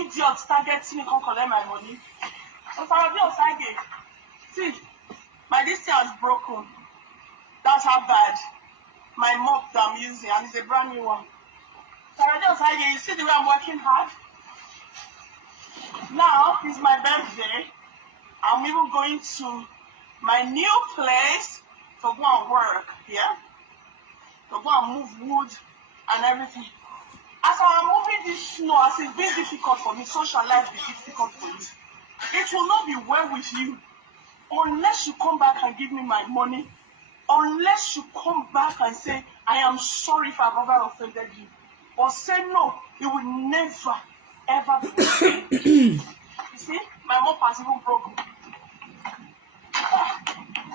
idiots targeting me, come collect my money. So see, my this thing has broken. That's how bad. My mop that I'm using, and it's a brand new one. So you see the way I'm working hard? Now is my birthday. I'm even going to my new place to go and work, yeah? To go and move wood and everything. As I'm moving this snow, as it's been difficult for me, so shall life be difficult for you. It will not be well with you unless you come back and give me my money. Unless you come back and say, I am sorry if I've ever offended you. Or say no, it will never, ever be the same. You see, my mop has even broken.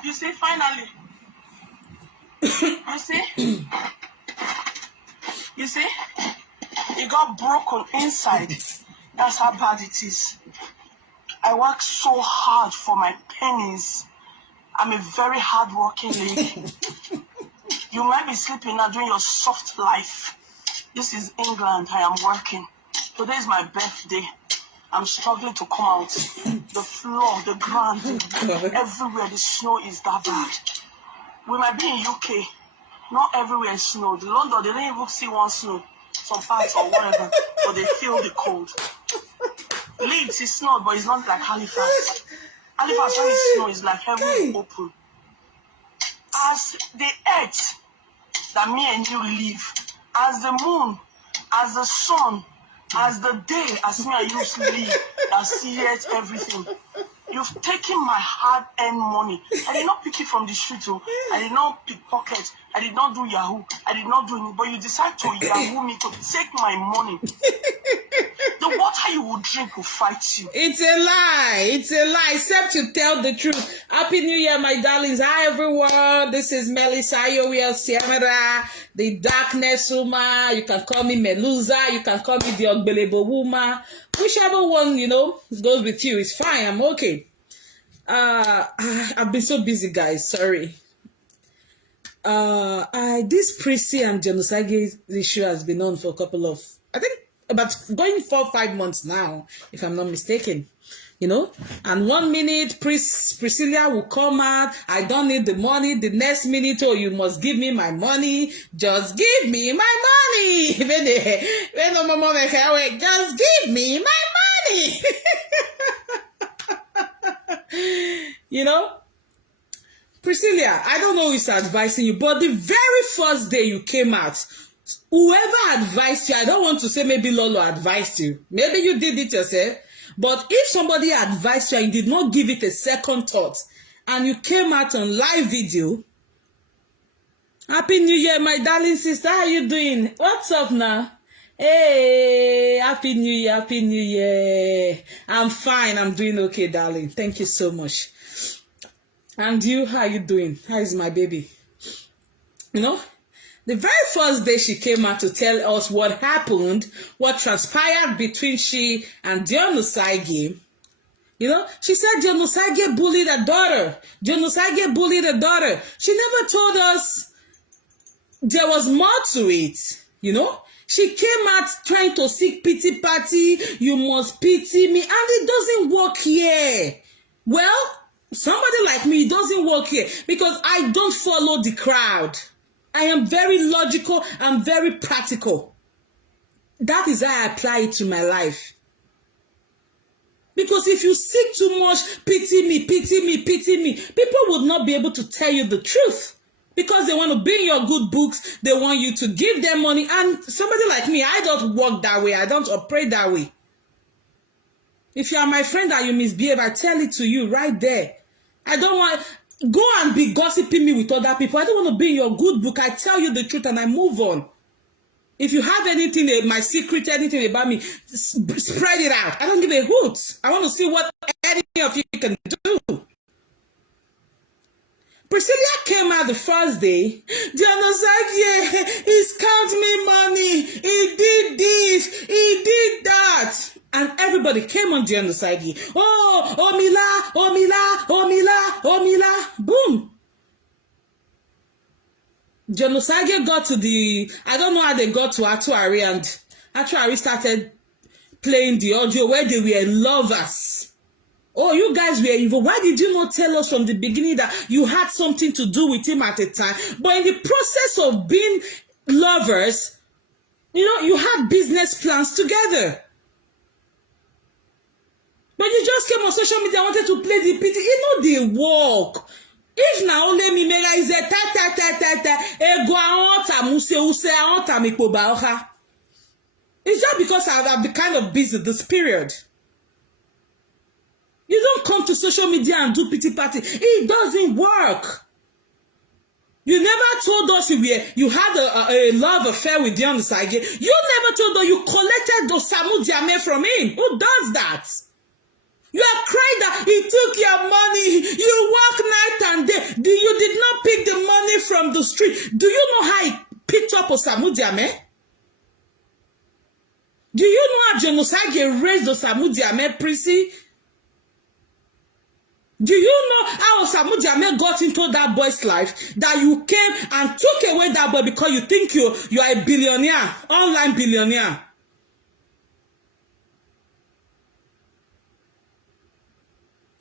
You see, finally. You see, it got broken inside. That's how bad it is. I work so hard for my pennies. I'm a very hard-working lady. You might be sleeping now doing your soft life. This is England. I am working. Today is my birthday. I'm struggling to come out. The floor, the ground, everywhere the snow is that bad. We might be in UK. Not everywhere is snow. The London, they don't even see one snow. Some parts or whatever. But they feel the cold. Leeds is snow, but it's not like Halifax. Halifax, when it's snow, is like heaven open. As the earth that me and you live, as the moon, as the sun, as the day, as me and you live, that sees everything. You've taken my hard-earned money. I did not pick it from the street. I did not pickpocket. I did not do Yahoo. I did not do anything. But you decide to Yahoo me to take my money. The water you will drink will fight you. It's a lie. It's a lie. Except you tell the truth. Happy New Year, my darlings. Hi, everyone. This is Melissa Ayowia Sierra, the darkness woman. You can call me Meluza. You can call me the Ogbelebo woman. Whichever one, goes with you. It's fine. I'm okay. I've been so busy, guys. Sorry. This Prissy and Genosage issue has been on for a couple of, I think, about going 4 or 5 months now, if I'm not mistaken. And 1 minute Priscilla will come out, I don't need the money. The next minute, oh, you must give me my money. Just give me my money. Just give me my money. Priscilla, I don't know who's advising you, but the very first day you came out, whoever advised you, I don't want to say maybe Lolo advised you. Maybe you did it yourself. But if somebody advised you and you did not give it a second thought, and you came out on live video, Happy New Year, my darling sister. How are you doing? What's up now? Hey, Happy New Year, Happy New Year. I'm fine. I'm doing okay, darling. Thank you so much. And you, how are you doing? How is my baby? The very first day she came out to tell us what happened, what transpired between she and Genosage, she said Genosage bullied her daughter. Genosage bullied her daughter. She never told us there was more to it, She came out trying to seek pity party. You must pity me. And it doesn't work here. Well, somebody like me, it doesn't work here because I don't follow the crowd. I am very logical and very practical. That is how I apply it to my life. Because if you seek too much, pity me, pity me, pity me, people would not be able to tell you the truth. Because they want to be in your good books, they want you to give them money. And somebody like me, I don't work that way. I don't operate that way. If you are my friend and you misbehave, I tell it to you right there. I don't want... Go and be gossiping me with other people. I don't want to be in your good book. I tell you the truth and I move on. If you have anything, my secret, anything about me, spread it out. I don't give a hoot. I want to see what any of you can do. Priscilla came out the first day. Genosage, he scammed me money. He did this. He did that. And everybody came on Genosage. Oh Mila, oh Mila, oh Mila, oh Mila. Boom. Genosage got to I don't know how they got to Atuari, and Atuari started playing the audio where they were lovers. Oh, you guys were evil. Why did you not tell us from the beginning that you had something to do with him at the time? But in the process of being lovers, you had business plans together. But you just came on social media and wanted to play the pity. They work. If now only me mega is a it's just because I've been kind of busy this period. You don't come to social media and do pity party. It doesn't work. You never told us you had a love affair with Dion Sage. You never told us you collected those Samu Diame from him. Who does that? You are crying that he took your money. You work night and day. You did not pick the money from the street. Do you know how he picked up Osamu Diame? Do you know how Genocide raised Osamu Diame, Prissy? Do you know how Osamu Diame got into that boy's life? That you came and took away that boy because you think you are a billionaire, online billionaire.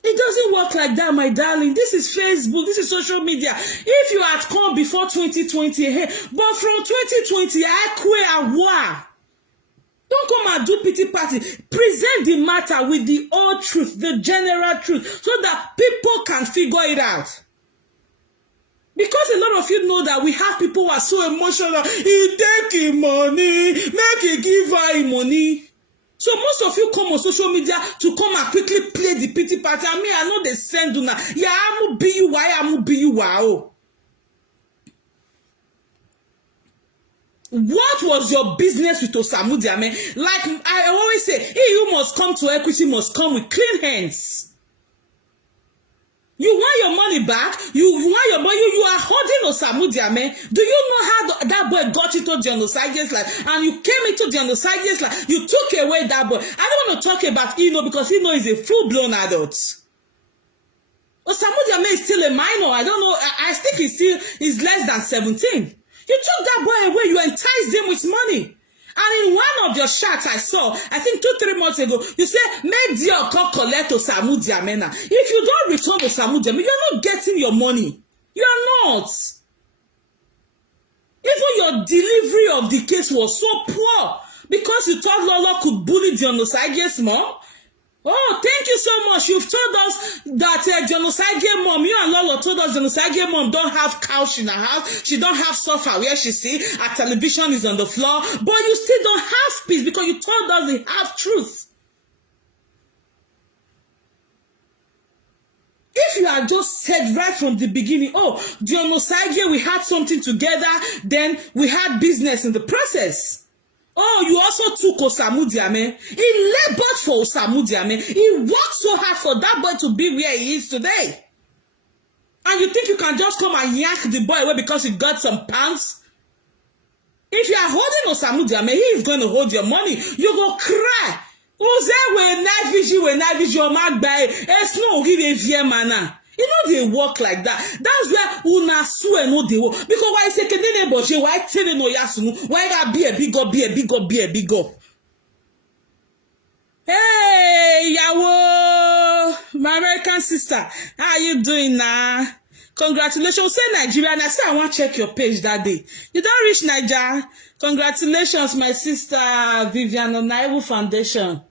It doesn't work like that, my darling. This is Facebook. This is social media. If you had come before 2020, hey, but from 2020, I quit a war. Don't come and do pity party. Present the matter with the old truth, the general truth, so that people can figure it out. Because a lot of you know that we have people who are so emotional. He take him money, make he give her money. So most of you come on social media to come and quickly play the pity party. I mean, I know they send you now. Yeah, I'm be you. Why I'm be you? Wow. What was your business with Osamu Diame? Like I always say, he who must come to equity must come with clean hands. You want your money back? You want your money? You are holding Osamu Diame. Do you know how that boy got into the Genociders life? And you came into the Genociders life. You took away that boy. I don't want to talk about Eno because Eno is a full-blown adult. Osamu Diame is still a minor. I don't know. I think he's less than 17. You took that boy away. You enticed him with money. And in one of your shots I saw, I think 2-3 months ago, you said, make your call collect Osamu Diame. If you don't return Osamu Diame, you're not getting your money. You're not. Even your delivery of the case was so poor because you thought Lolo could bully the Genociders mom. Oh, thank you so much. You've told us that Genocide mom, you and Lolo told us Genocide mom don't have couch in her house. She don't have sofa where she see. Her television is on the floor. But you still don't have peace because you told us the half truth. If you had just said right from the beginning, oh, Genocide, we had something together, then we had business in the process. Oh, you also took Osamu Diame. He labored for Osamu Diame. He worked so hard for that boy to be where he is today. And you think you can just come and yank the boy away because you got some pounds? If you are holding Osamu Diame, he is going to hold your money. You go cry. You know they work like that. That's where una sue no they work. Because why say Kenene Boje, why tell no yasunu, why that be a big up, be a big up, be a big up. Hey, Yawo, my American sister, how are you doing now? Congratulations. Say Nigeria, and I say I want to check your page that day. You don't reach Nigeria. Congratulations, my sister Vivian Onaibu Foundation.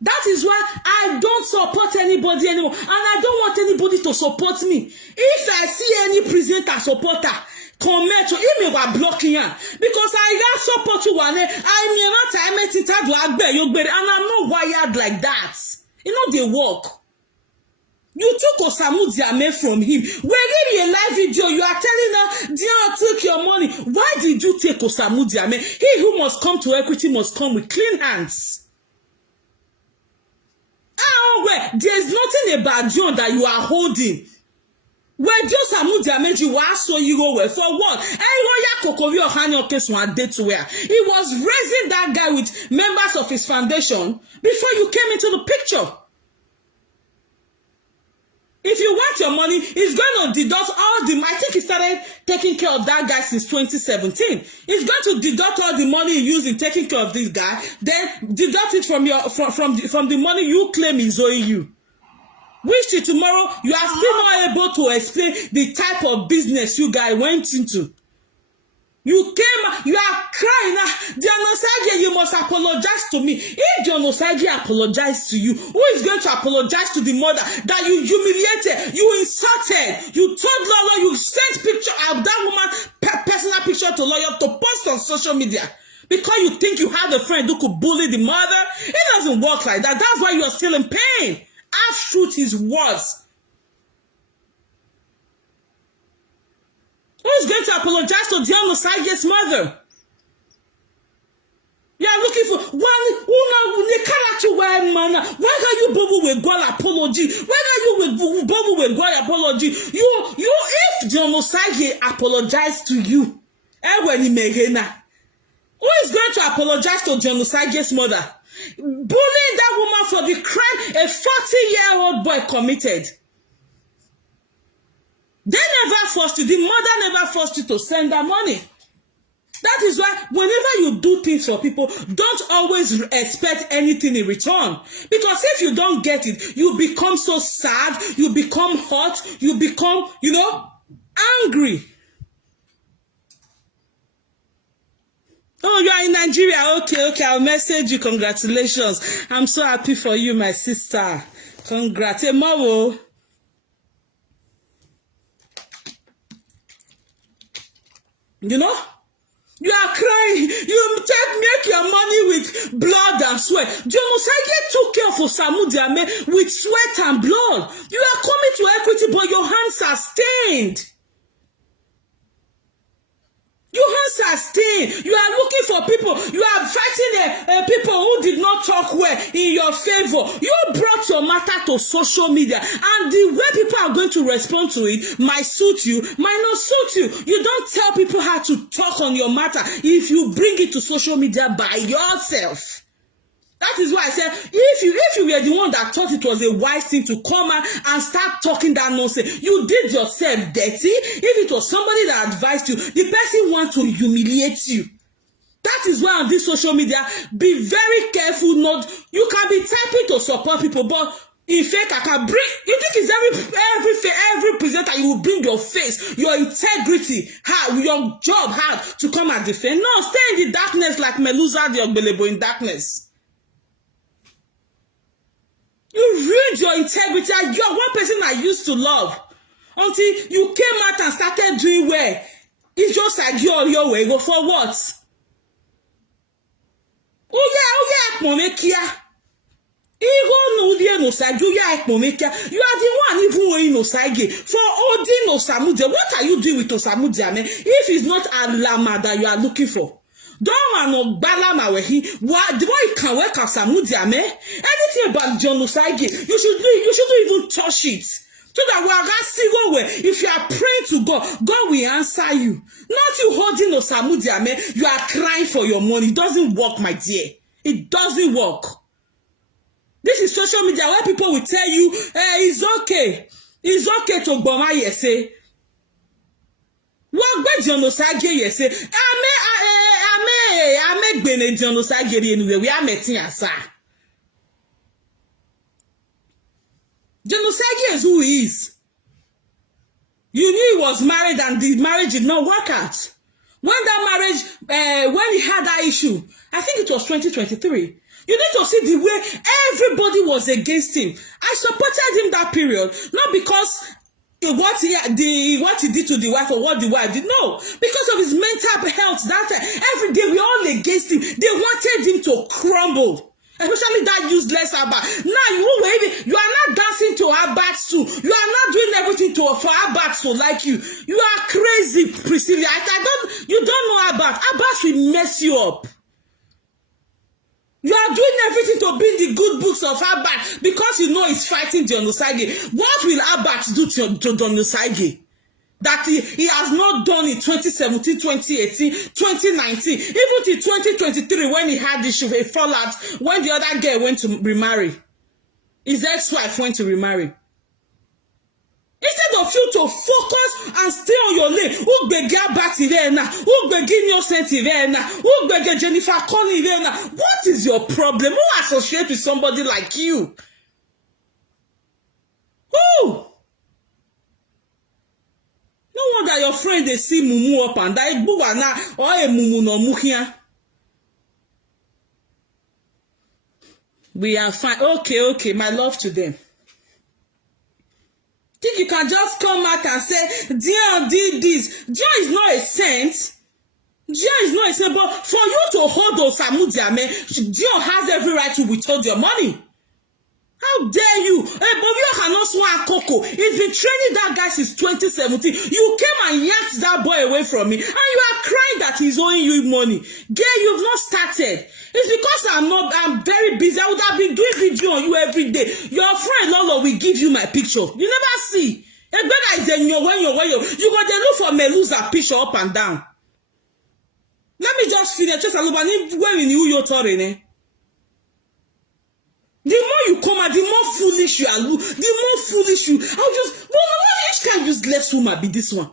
That is why I don't support anybody anymore. And I don't want anybody to support me. If I see any presenter supporter, comment to him or blocking him. Because I got support to one. I'm and I'm not wired like that. You know they work. You took Osamu Diame from him. We're in a live video. You are telling her, Dion took your money. Why did you take Osamu Diame? He who must come to equity must come with clean hands. There's nothing about John that you are holding. Where just Osamu Diame you are so you go where for what? He was raising that guy with members of his foundation before you came into the picture. If you want your money, it's going to deduct all the. I think he started taking care of that guy since 2017. It's going to deduct all the money you use in taking care of this guy, then deduct it from your from the money you claim is owing you. Which till tomorrow you are still not able to explain the type of business you guys went into. You came, you are crying. Dionosage, you must apologize to me. If Dionosage apologized to you, who is going to apologize to the mother that you humiliated, you insulted, you told Lolo, you sent picture of that woman, personal picture to lawyer to post on social media because you think you have a friend who could bully the mother? It doesn't work like that. That's why you are still in pain. Half-truth is worse. Who is going to apologize to Dionosage's mother? You are looking for one who now the character where man. Why can't you bubble with God apology? Why can't you bubble with God apology? You if Dionosage apologize to you, who is going to apologize to Dionosage's mother? Bullying that woman for the crime a 40-year-old boy committed. They never forced you. The mother never forced you to send her money. That is why whenever you do things for people, don't always expect anything in return. Because if you don't get it, you become so sad, you become hot, you become, angry. Oh, you are in Nigeria. Okay, I'll message you. Congratulations. I'm so happy for you, my sister. Congrats. Hey, Mavo. You are crying. You make your money with blood and sweat. Dionosage took care for Samudiame with sweat and blood. You are coming to equity, but your hands are stained. Your hands are stained. You are looking for people. You are fighting people who did not talk well in your favor. You brought your matter to social media. And the way people are going to respond to it might suit you, might not suit you. You don't tell people how to talk on your matter if you bring it to social media by yourself. That is why I said, if you were the one that thought it was a wise thing to come out and start talking that nonsense, you did yourself dirty. If it was somebody that advised you, the person wants to humiliate you. That is why on this social media, be very careful. You can be typing to support people, but in fact, I can bring. You think it's every presenter you will bring your face, your integrity, your job hard to come and defend? No, stay in the darkness like Melusa the Ogbelebo in darkness. You ruined your integrity. You're one person I used to love until you came out and started doing well. It's just like your way. Go for what? Oh yeah, Momekia. You are the one even when you Nosage for Odin Osamudia. What are you doing with Osamudia, man? If it's not Alama that you are looking for. Don't want balama wehi. What the boy can work as Samudia, man? Anything about Dionosage, you shouldn't even touch it. So that we are going to see if you are praying to God, God will answer you. Not you holding Osamudia, man. You are crying for your money. It doesn't work, my dear. It doesn't work. This is social media where people will tell you, it's okay. It's okay to Boma yese. What bad Dionosage yese? I make Bene Dionosage anyway. We are meeting asa. Dionosage is who he is. You knew he was married and the marriage did not work out. When that marriage, when he had that issue, I think it was 2023. You need to see the way everybody was against him. I supported him that period, not because what he did to the wife or what the wife did. No, because of his mental health. That every day we all against him. They wanted him to crumble. Especially that useless Abba. Now you are not dancing to Abbas too. You are not doing everything for Abbas to like you. You are crazy, Prissy. You don't know Abbas. Abbas will mess you up. You are doing everything to be in the good books of Abbas because you know he's fighting Dionosage. What will Abbas do to Dionosage? That he has not done in 2017, 2018, 2019, even till 2023 when he had this a fallout, when the other girl went to remarry. His ex-wife went to remarry. Instead of you to focus and stay on your lane, who begin Batty Vena, who begin Innocent Vena, who begin Jennifer Connie Vena. What is your problem? Who associate with somebody like you? Who? No wonder your friend they see mumu up and down. Or a mumu no mukia. We are fine. Okay, my love to them. Think you can just come out and say, Dion did this. Dion is not a saint. Dion is not a saint, but for you to hold Osamu Diame, Dion has every right to withhold your money. How dare you? But you cannot swan Coco. He's been training that guy since 2017. You came and yanked that boy away from me, and you are crying that he's owing you money. Girl, you've not started. It's because I'm very busy. I would have been doing video on you every day. Your friend Lolo will give you my picture. You never see. A beggar is in your way. You go to look for Melusa picture up and down. Let me just finish. Just a little bit. When you knew your turn, the more you come out, the more foolish you are. The more foolish you. I'll just, which kind of useless woman be this one?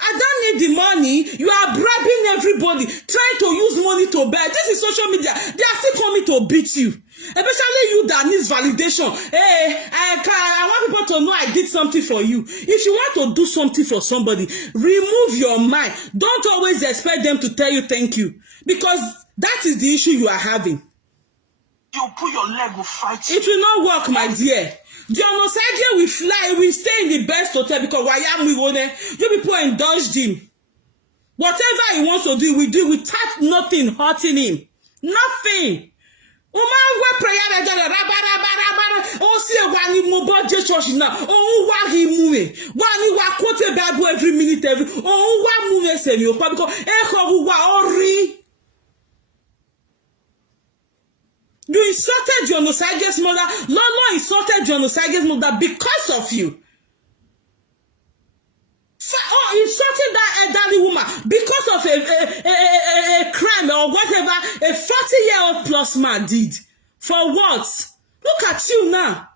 I don't need the money. You are bribing everybody, trying to use money to buy. This is social media. They are still coming to beat you. Especially you that needs validation. Hey, I want people to know I did something for you. If you want to do something for somebody, remove your mind. Don't always expect them to tell you thank you. Because that is the issue you are having. You put your leg will fight. It will not work, my dear. The Onosage will fly. We stay in the best hotel because why am we going there? You people indulged him. Whatever he wants to do, we do without nothing hurting him. Nothing. Prayer. Oh, see one mobile church now. Oh, why he moving? One you are quoted Bible every minute. Oh, one moving send you because echo ori. You insulted your Onosage's mother. Lolo insulted your Onosage's mother because of you. Insulted that elderly woman because of a crime or whatever a 40-year-old plus man did. For what? Look at you now.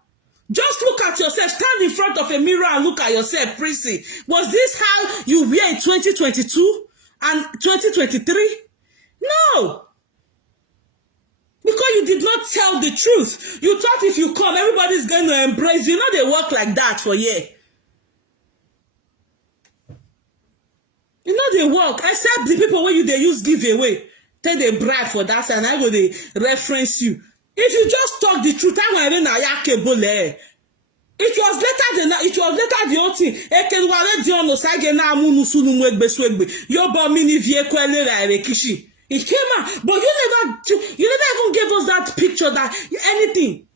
Just look at yourself. Stand in front of a mirror and look at yourself, Prissy. Was this how you were in 2022 and 2023? No. Because you did not tell the truth. You thought if you come, everybody's going to embrace you. You know they work like that for you. You know they work. Except the people where they use giveaway. Take the bribe for that and I go they reference you. If you just talk the truth, it was later the whole thing. It came out, but you never even gave us that picture that anything.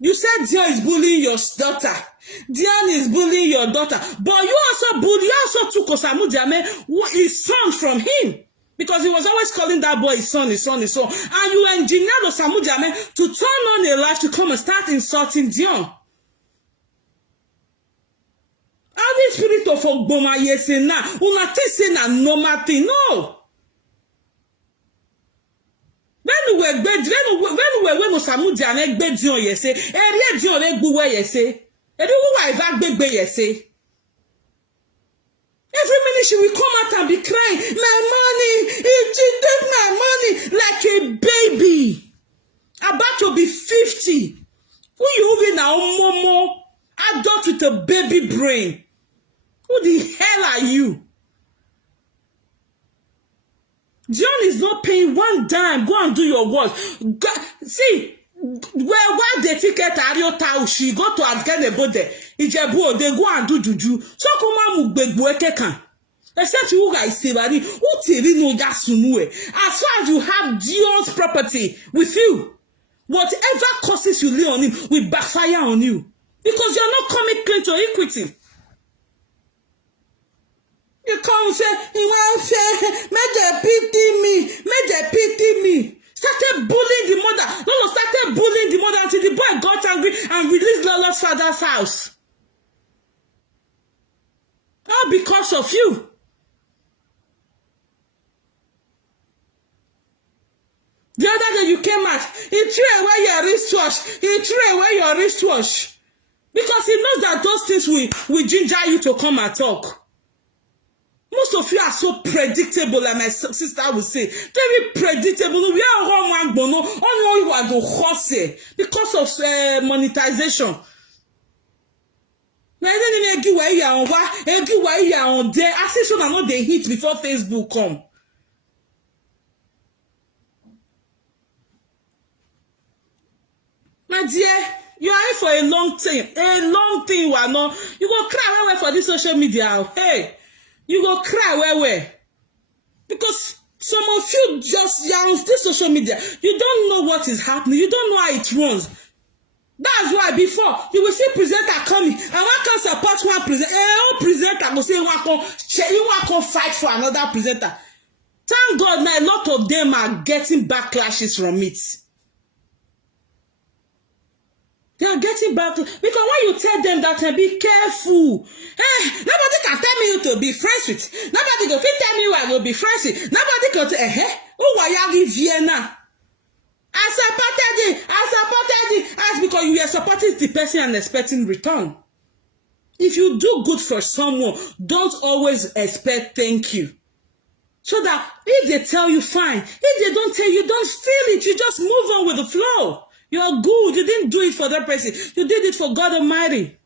You said Dion is bullying your daughter. Dion is bullying your daughter. But you also took Osamu Diame, his son from him. Because he was always calling that boy his son. And you engineered Osamu Diame to turn on a life to come and start insulting Dion. How the spirit of Ogboma yese na, una think say na normal thing. No. When Osamu Diame gbe Dion yese, eri Dion le gbuwe yese. Eri wo wa eva gbegbe yese. Every minute she will come out and be crying, my money, she took my money like a baby. About to be 50. Who you even now, Momo? Adult with a baby brain. Who the hell are you? Dion is not paying one dime. Go and do your work. See, where the ticket are she go to get a body. They go and do juju. So come on, except you guys say, as far as you have Dion's property with you, whatever costs you lay on him will backfire on you because you're not coming clean to equity. You come and say, he want to say, make they pity me. Started bullying the mother. Lolo started bullying the mother until the boy got angry and released Lolo's father's house. All because of you. The other day you came out, he threw away your wristwatch. Because he knows that those things will ginger you to come and talk. Most of you are so predictable, like my sister would say. Very predictable. We are all one bono. All you are the horse because of monetization. Now then, you where you are on there. I see so that not they hit before Facebook come. My dear, you are here for a long thing. A long thing, you are not. You go cry away for this social media. Hey. You go cry where? Because some of you just you're on this social media. You don't know what is happening. You don't know how it runs. That's why before you will see presenter coming and one can support one presenter. All presenter will say you want to fight for another presenter. Thank God now a lot of them are getting backlashes from it. They are getting back because when you tell them that be careful, nobody can tell me you to be friends with. Nobody can tell me you I will be friends with. Nobody can tell who are you Vienna? I supported it as because you are supporting the person and expecting return. If you do good for someone, don't always expect thank you. So that if they tell you fine, if they don't tell you, don't feel it. You just move on with the flow. You're good. You didn't do it for that person. You did it for God Almighty.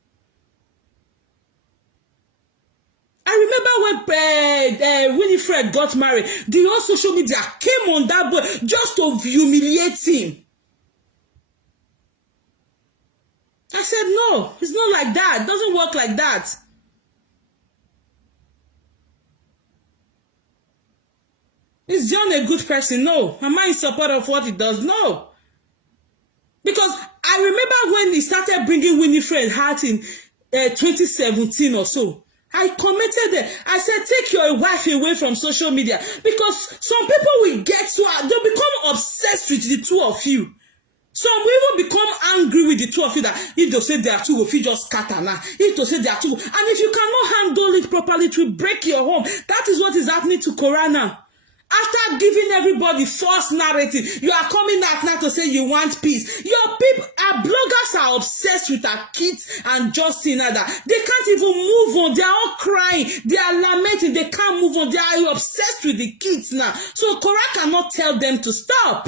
I remember when Winifred got married, the whole social media came on that boy just to humiliate him. I said, no, it's not like that. It doesn't work like that. Is John a good person? No. Am I in support of what he does? No. Because I remember when he started bringing Winifred Hart in 2017 or so. I commented there. I said, take your wife away from social media. Because some people will get so, they'll become obsessed with the two of you. Some will even become angry with the two of you that if they say they are two, if you just scatter now. If they say they are two. And if you cannot handle it properly, it will break your home. That is what is happening to Corona. After giving everybody false narrative, you are coming out now to say you want peace. Your people, our bloggers are obsessed with our kids and Justin and that. They can't even move on. They are all crying. They are lamenting. They can't move on. They are obsessed with the kids now. So Cora cannot tell them to stop.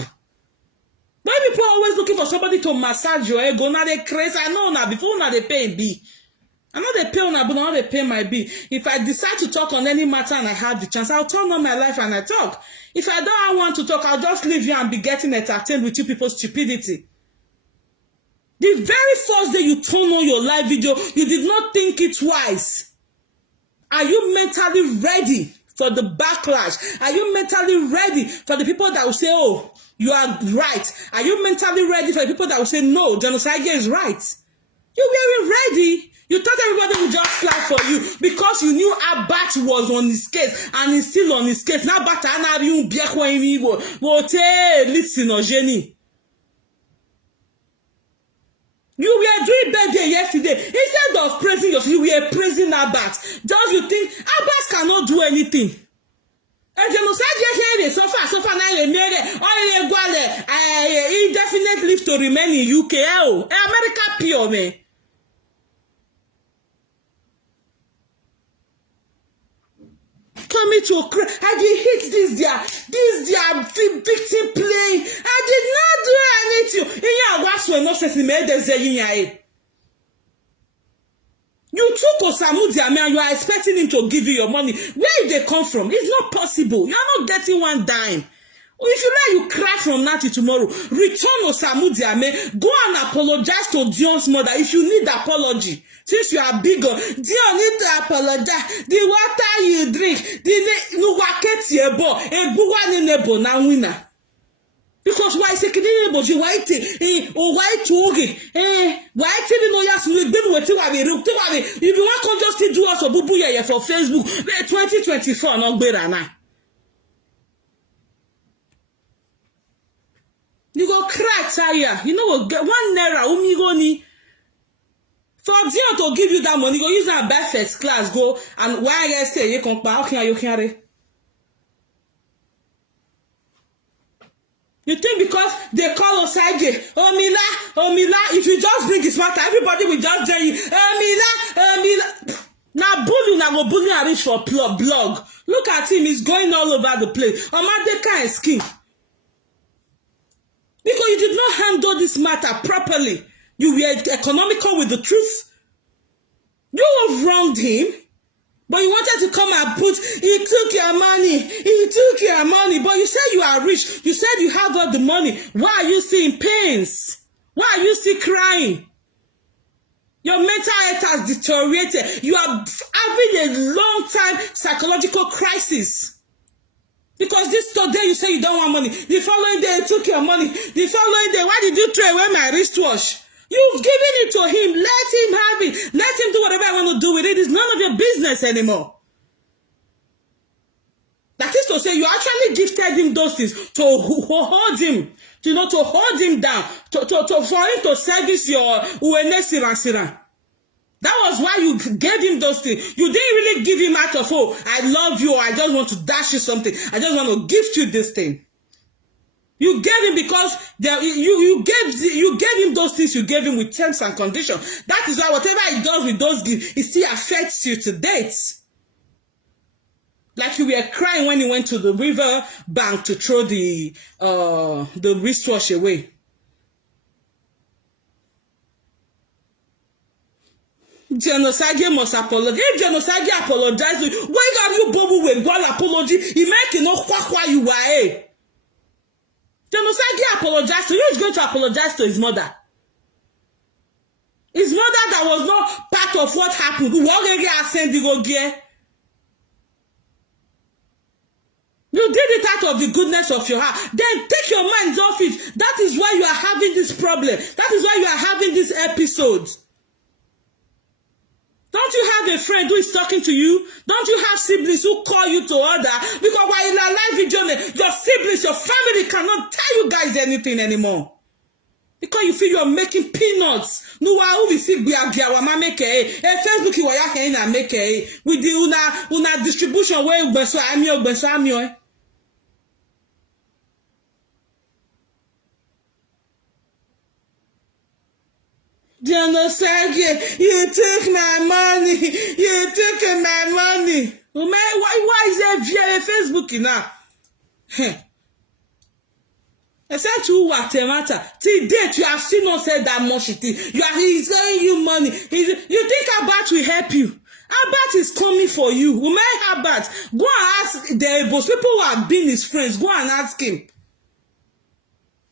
When people are always looking for somebody to massage your ego, now they crazy. I know now before now they pay B. I know they pay on a but now they pay my bill. If I decide to talk on any matter and I have the chance, I'll turn on my life and I talk. If I don't want to talk, I'll just leave you and be getting entertained with you people's stupidity. The very first day you turn on your live video, you did not think it twice. Are you mentally ready for the backlash? Are you mentally ready for the people that will say, oh, you are right? Are you mentally ready for the people that will say, no, genocide is right? You weren't ready. You thought everybody would just clap for you because you knew Abat was on his case and he's still on his case. Now, but you listen, Jenny. You were doing birthday yesterday. Instead of praising yourself, you were praising Abat. Just you think Abat cannot do anything. And genocide so far now indefinite leave to remain in UK. America pure man. Coming to cry. I did hit this their victim playing. I did not do anything. You took Osamu Diame and you are expecting him to give you your money. Where did they come from? It's not possible. You are not getting one dime. If you like, you cry from now till tomorrow. Return Osamu Diame. Go and apologize to Dion's mother if you need apology. Since you are bigger, Dion need to apologize. The water you drink, because why say kidney you white or white toge why tell no yas no be with you if you want to just do us bubu ya for Facebook 2024 no gbera na. You go cry tire. You know get 1 naira go ni. For Dion to give you that money, go use that buy first class, go and why I say you can pa okay you carry. You think because they call Osage, Omila, if you just bring his matter, everybody will just join you. Omila. Now bully, now go bully and reach for blog. Look at him, he's going all over the place. Omadeka and skin. Because you did not handle this matter properly. You were economical with the truth. You have wronged him. But you wanted to come and put, he took your money, but you said you are rich, you said you have all the money. Why are you still in pains? Why are you still crying? Your mental health has deteriorated. You are having a long-time psychological crisis. Because this day you say you don't want money. The following day you took your money. The following day, why did you throw away my wristwatch? You've given it to him. Let him have it. Let him do whatever I want to do with it. It's none of your business anymore. That is to say, you actually gifted him those things to hold him, to hold him down, for him to service your uene siran. That was why you gave him those things. You didn't really give him out of, oh, I love you, or I just want to dash you something. I just want to gift you this thing. You gave him because you gave him those things. You gave him with terms and conditions. That is why whatever he does with those gifts, it still affects you to date. Like you were crying when he went to the river bank to throw the wristwatch away. Genocide must apologize. If genocide apologizes, why have you bobu with God apology? He make no why you were. Genocide apologized to you. He's going to apologize to his mother. His mother that was not part of what happened. You did it out of the goodness of your heart. Then take your minds off it. That is why you are having this problem. That is why you are having this episode. Don't you have a friend who is talking to you? Don't you have siblings who call you to order? Because while in a live journey, your siblings, your family cannot tell you guys anything anymore. Because you feel you're making peanuts. No one will see Facebook with the una distribution where you Genocide, you took my money. You took my money. Oh man, why is there via Facebook now? Except you what matter. Till date, you have still not said that much. He's giving you money. You think Abat will help you? Abat is coming for you. Umay Abat, go and ask the boss people who have been his friends. Go and ask him.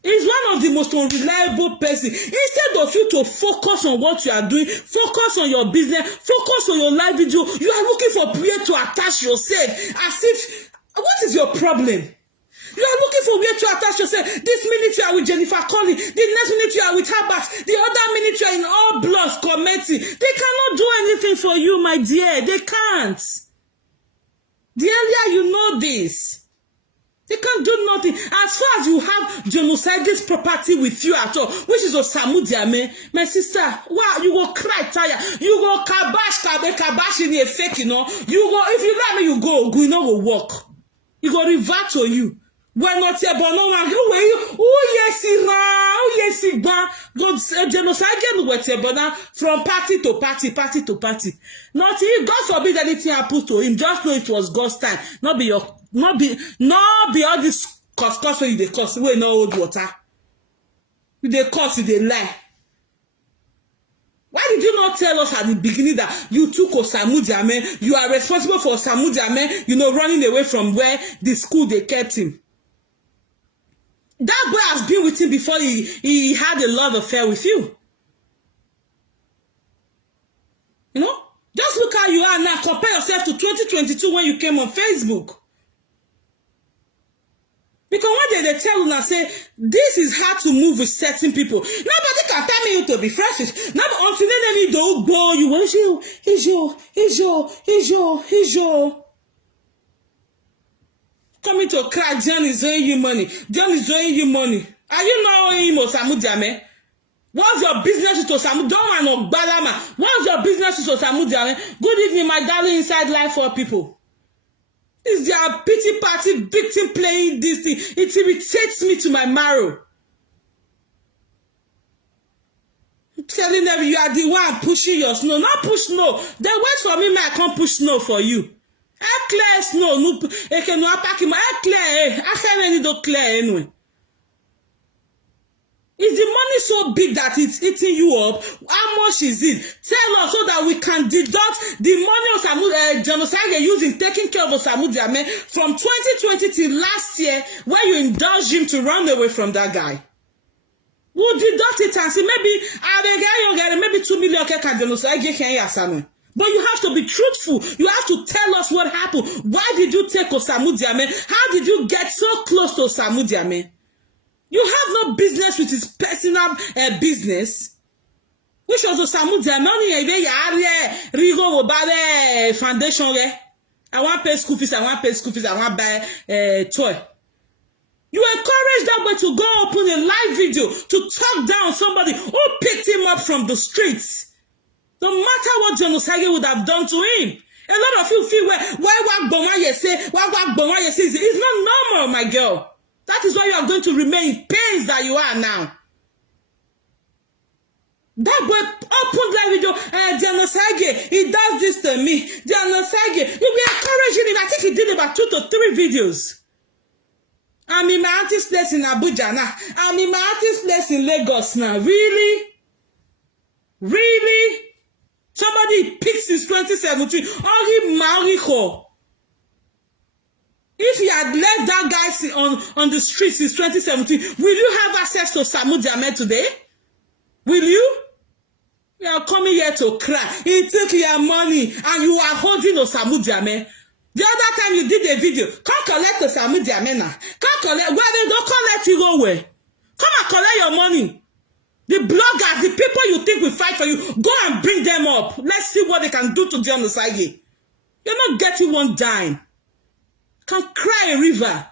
He's one of the most unreliable person. Instead of you to focus on what you are doing, focus on your business, focus on your live video, you are looking for prayer to attach yourself as if, what is your problem? You are looking for where to attach yourself. This minute you are with Jennifer Colley, the next minute you are with Herbert, the other minute you are in All Bloods committee. They cannot do anything for you, my dear. They can't. The earlier you know this, they can't do nothing. As far as you have genocidal property with you at all, which is Osamu Diame, my sister, wow, you go cry tired. You go kabash in a fake, you know. You go, if you let me, you go no go walk. You go revert to you. We're not here, but no one. Oh yes, God, genocide but now from party to party, party to party. Not if God forbid anything happens to him, just know it was God's time. Not be all this cause when you dey cause wey no hold water. You dey cause, you dey lie. Why did you not tell us at the beginning that you took Osamu Diame? You are responsible for Osamu Diame, running away from where the school they kept him. That boy has been with him before he had a love affair with you. Just look how you are now. Compare yourself to 2022 when you came on Facebook. Because when they tell you now, say, this is hard to move with certain people. Nobody can tell me you to be fresh. Until then, they don't go. He's your. Coming to cry, John is owing you money. John is owing you money. Are you not owing him Osamu Diame? What's your business with Osamu? Don't want no balama. What's your business with Osamu Diame? Good evening, my darling inside life for people. This their pity party victim playing this thing. It irritates me to my marrow. Telling them you are the one pushing your snow. Not push snow. They wait for me, I can't push snow for you. I clear snow. No, I can not pack him. I clear. I can't any do clear anyway. Is the money so big that it's eating you up? How much is it? Tell us so that we can deduct the money Genocide using taking care of Osamu Diame from 2020 till last year, where you indulged him to run away from that guy. We'll deduct it and see maybe 2 million Genocide. But you have to be truthful. You have to tell us what happened. Why did you take Osamu Diame? How did you get so close to Osamu Diame? You have no business with his personal business. Which was Osamu Diame. Rigo Wobale Foundation. I want to pay school fees. I want to buy toy. You encourage that boy to go open a live video to talk down somebody who picked him up from the streets. No matter what Genocide would have done to him. A lot of you feel it's not normal, my girl. That is why you are going to remain in pains that you are now. That boy opened that video, Genocide, he does this to me. Genocide, you'll be encouraging him. I think he did about 2 to 3 videos. I'm in my auntie's place in Abuja now. I'm in my auntie's place in Lagos now. Really? Really? Somebody picked since 2017. If you had left that guy on the streets since 2017, will you have access to Osamu Diame today? Will you? You are coming here to cry. He took your money and you are holding Osamu Diame. The other time you did a video, come collect Osamu Diame now. Come collect. Well, don't collect you go away. Come and collect your money. The bloggers, the people you think will fight for you, go and bring them up. Let's see what they can do to Genocide. You're not getting one dime. Can cry a river.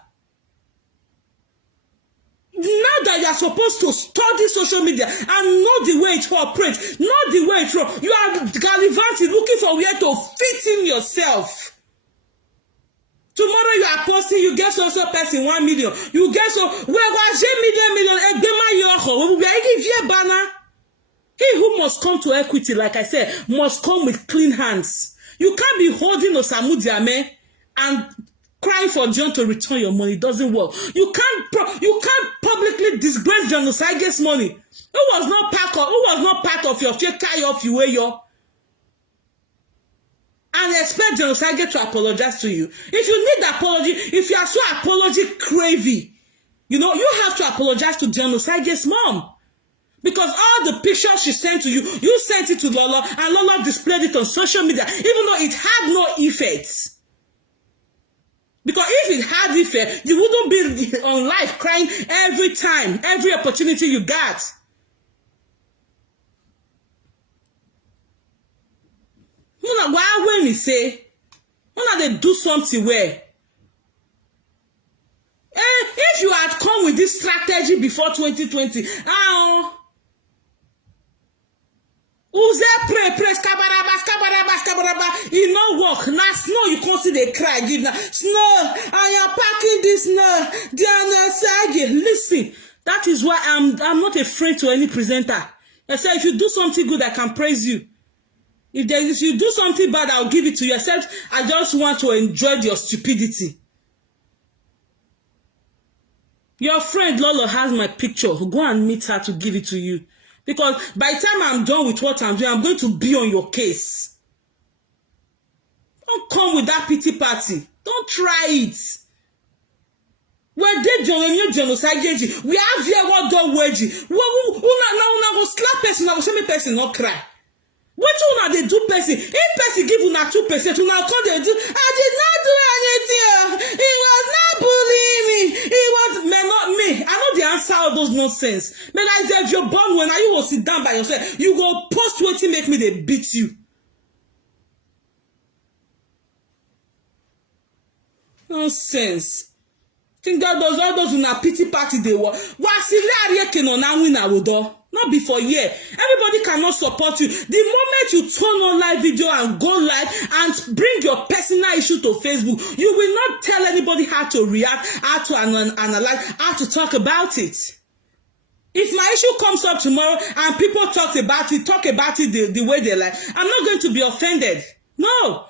Now that you are supposed to study social media and know the way it operates, know the way it runs, you are gallivanting, looking for where to fit in yourself. Tomorrow you are posting, you get so person 1 million. You get so where was million. He who must come to equity, like I said, must come with clean hands. You can't be holding Osamu Diame and crying for John to return your money. It doesn't work. You can't publicly disgrace Genocide's money. Who was not part of your fake off you way your and expect Genocide to apologize to you. If you need apology, if you are so apology cravey, you have to apologize to Genocide's mom. Because all the pictures she sent to you, you sent it to Lola, and Lola displayed it on social media, even though it had no effect. Because if it had effect, you wouldn't be on live crying every time, every opportunity you got. Why when we say, when they do something where, if you had come with this strategy before 2020, it no work. Now snow, you can't see they cry. Give now snow, I am packing this snow. Genocide. Listen, that is why I'm not afraid to any presenter. I say if you do something good, I can praise you. If you do something bad, I'll give it to you. I just want to enjoy your stupidity. Your friend Lolo has my picture. Go and meet her to give it to you. Because by the time I'm done with what I'm doing, I'm going to be on your case. Don't come with that pity party. Don't try it. We're dead Genocide. We have here what dog wedgie. Who slap person, I will person not cry. What una they do person? If person give una 2%, una come they do. I did not do anything. He was not bullying me. He was not me. I know the answer of those nonsense. Man, I said you're born when you will sit down by yourself. You go post waiting make me they beat you. Nonsense. Think that all those una pity party they were. Wasile arieke no na win awodo. Not before year. Everybody cannot support you. The moment you turn on live video and go live and bring your personal issue to Facebook, you will not tell anybody how to react, how to analyze, how to talk about it. If my issue comes up tomorrow and people talk about it the way they like, I'm not going to be offended. No.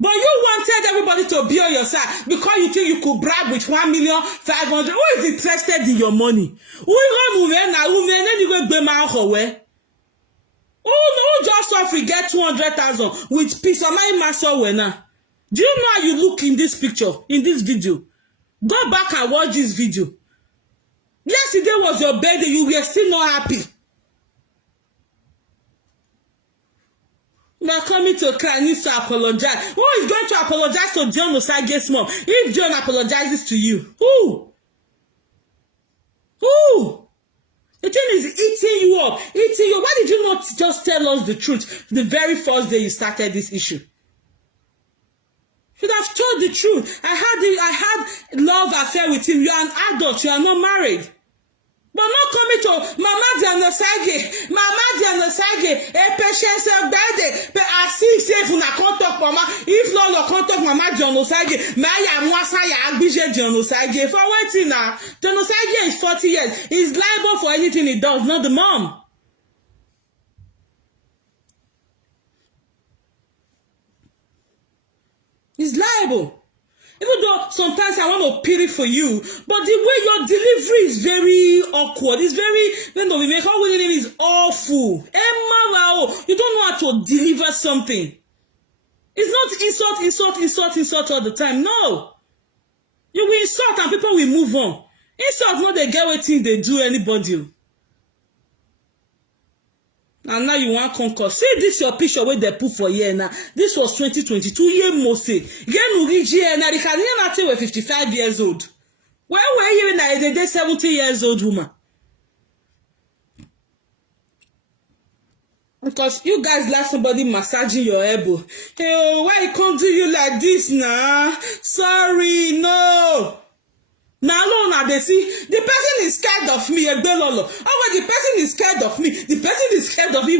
But you wanted everybody to be on your side because you think you could brag with 1,500,000. Who is interested in your money? Who just off we get 200,000 with peace of mind muscle winner? Do you know how you look in this picture, in this video? Go back and watch this video. Yesterday was your birthday, you were still not happy. You are coming to cry, needs to apologize. Who is going to apologize to John Osage's mom? If John apologizes to you, who? Who? The thing is eating you up, eating you. Why did you not just tell us the truth the very first day you started this issue? You should have told the truth. I had love affair with him. You are an adult. You are not married. But not coming to Mama Dianosage, a patience of birthday. But I see if una contact Mama, if Lolo contact Mama Dianosage, Maya Mwasaya Agbije Dianosage. For what thing now? Dianosage is 40 years. He's liable for anything he does, not the mom. He's liable. Even though sometimes I want to pity for you, but the way your delivery is very awkward. It's very, we make our name is awful. Emma, you don't know how to deliver something. It's not insult all the time. No. You will insult and people will move on. Insult, not they get what they do anybody. And now you want conquer. See this your picture where they put for year now. This was 2022 year Mose. Again, Urigi and Narikani were 55 years old. Where were you now? They 70 years old woman. Because you guys like somebody massaging your elbow. Hey, oh, why you can't do you like this now? Sorry, no. Now, they see the person is scared of me. Oh, well, the person is scared of me. The person is scared of me.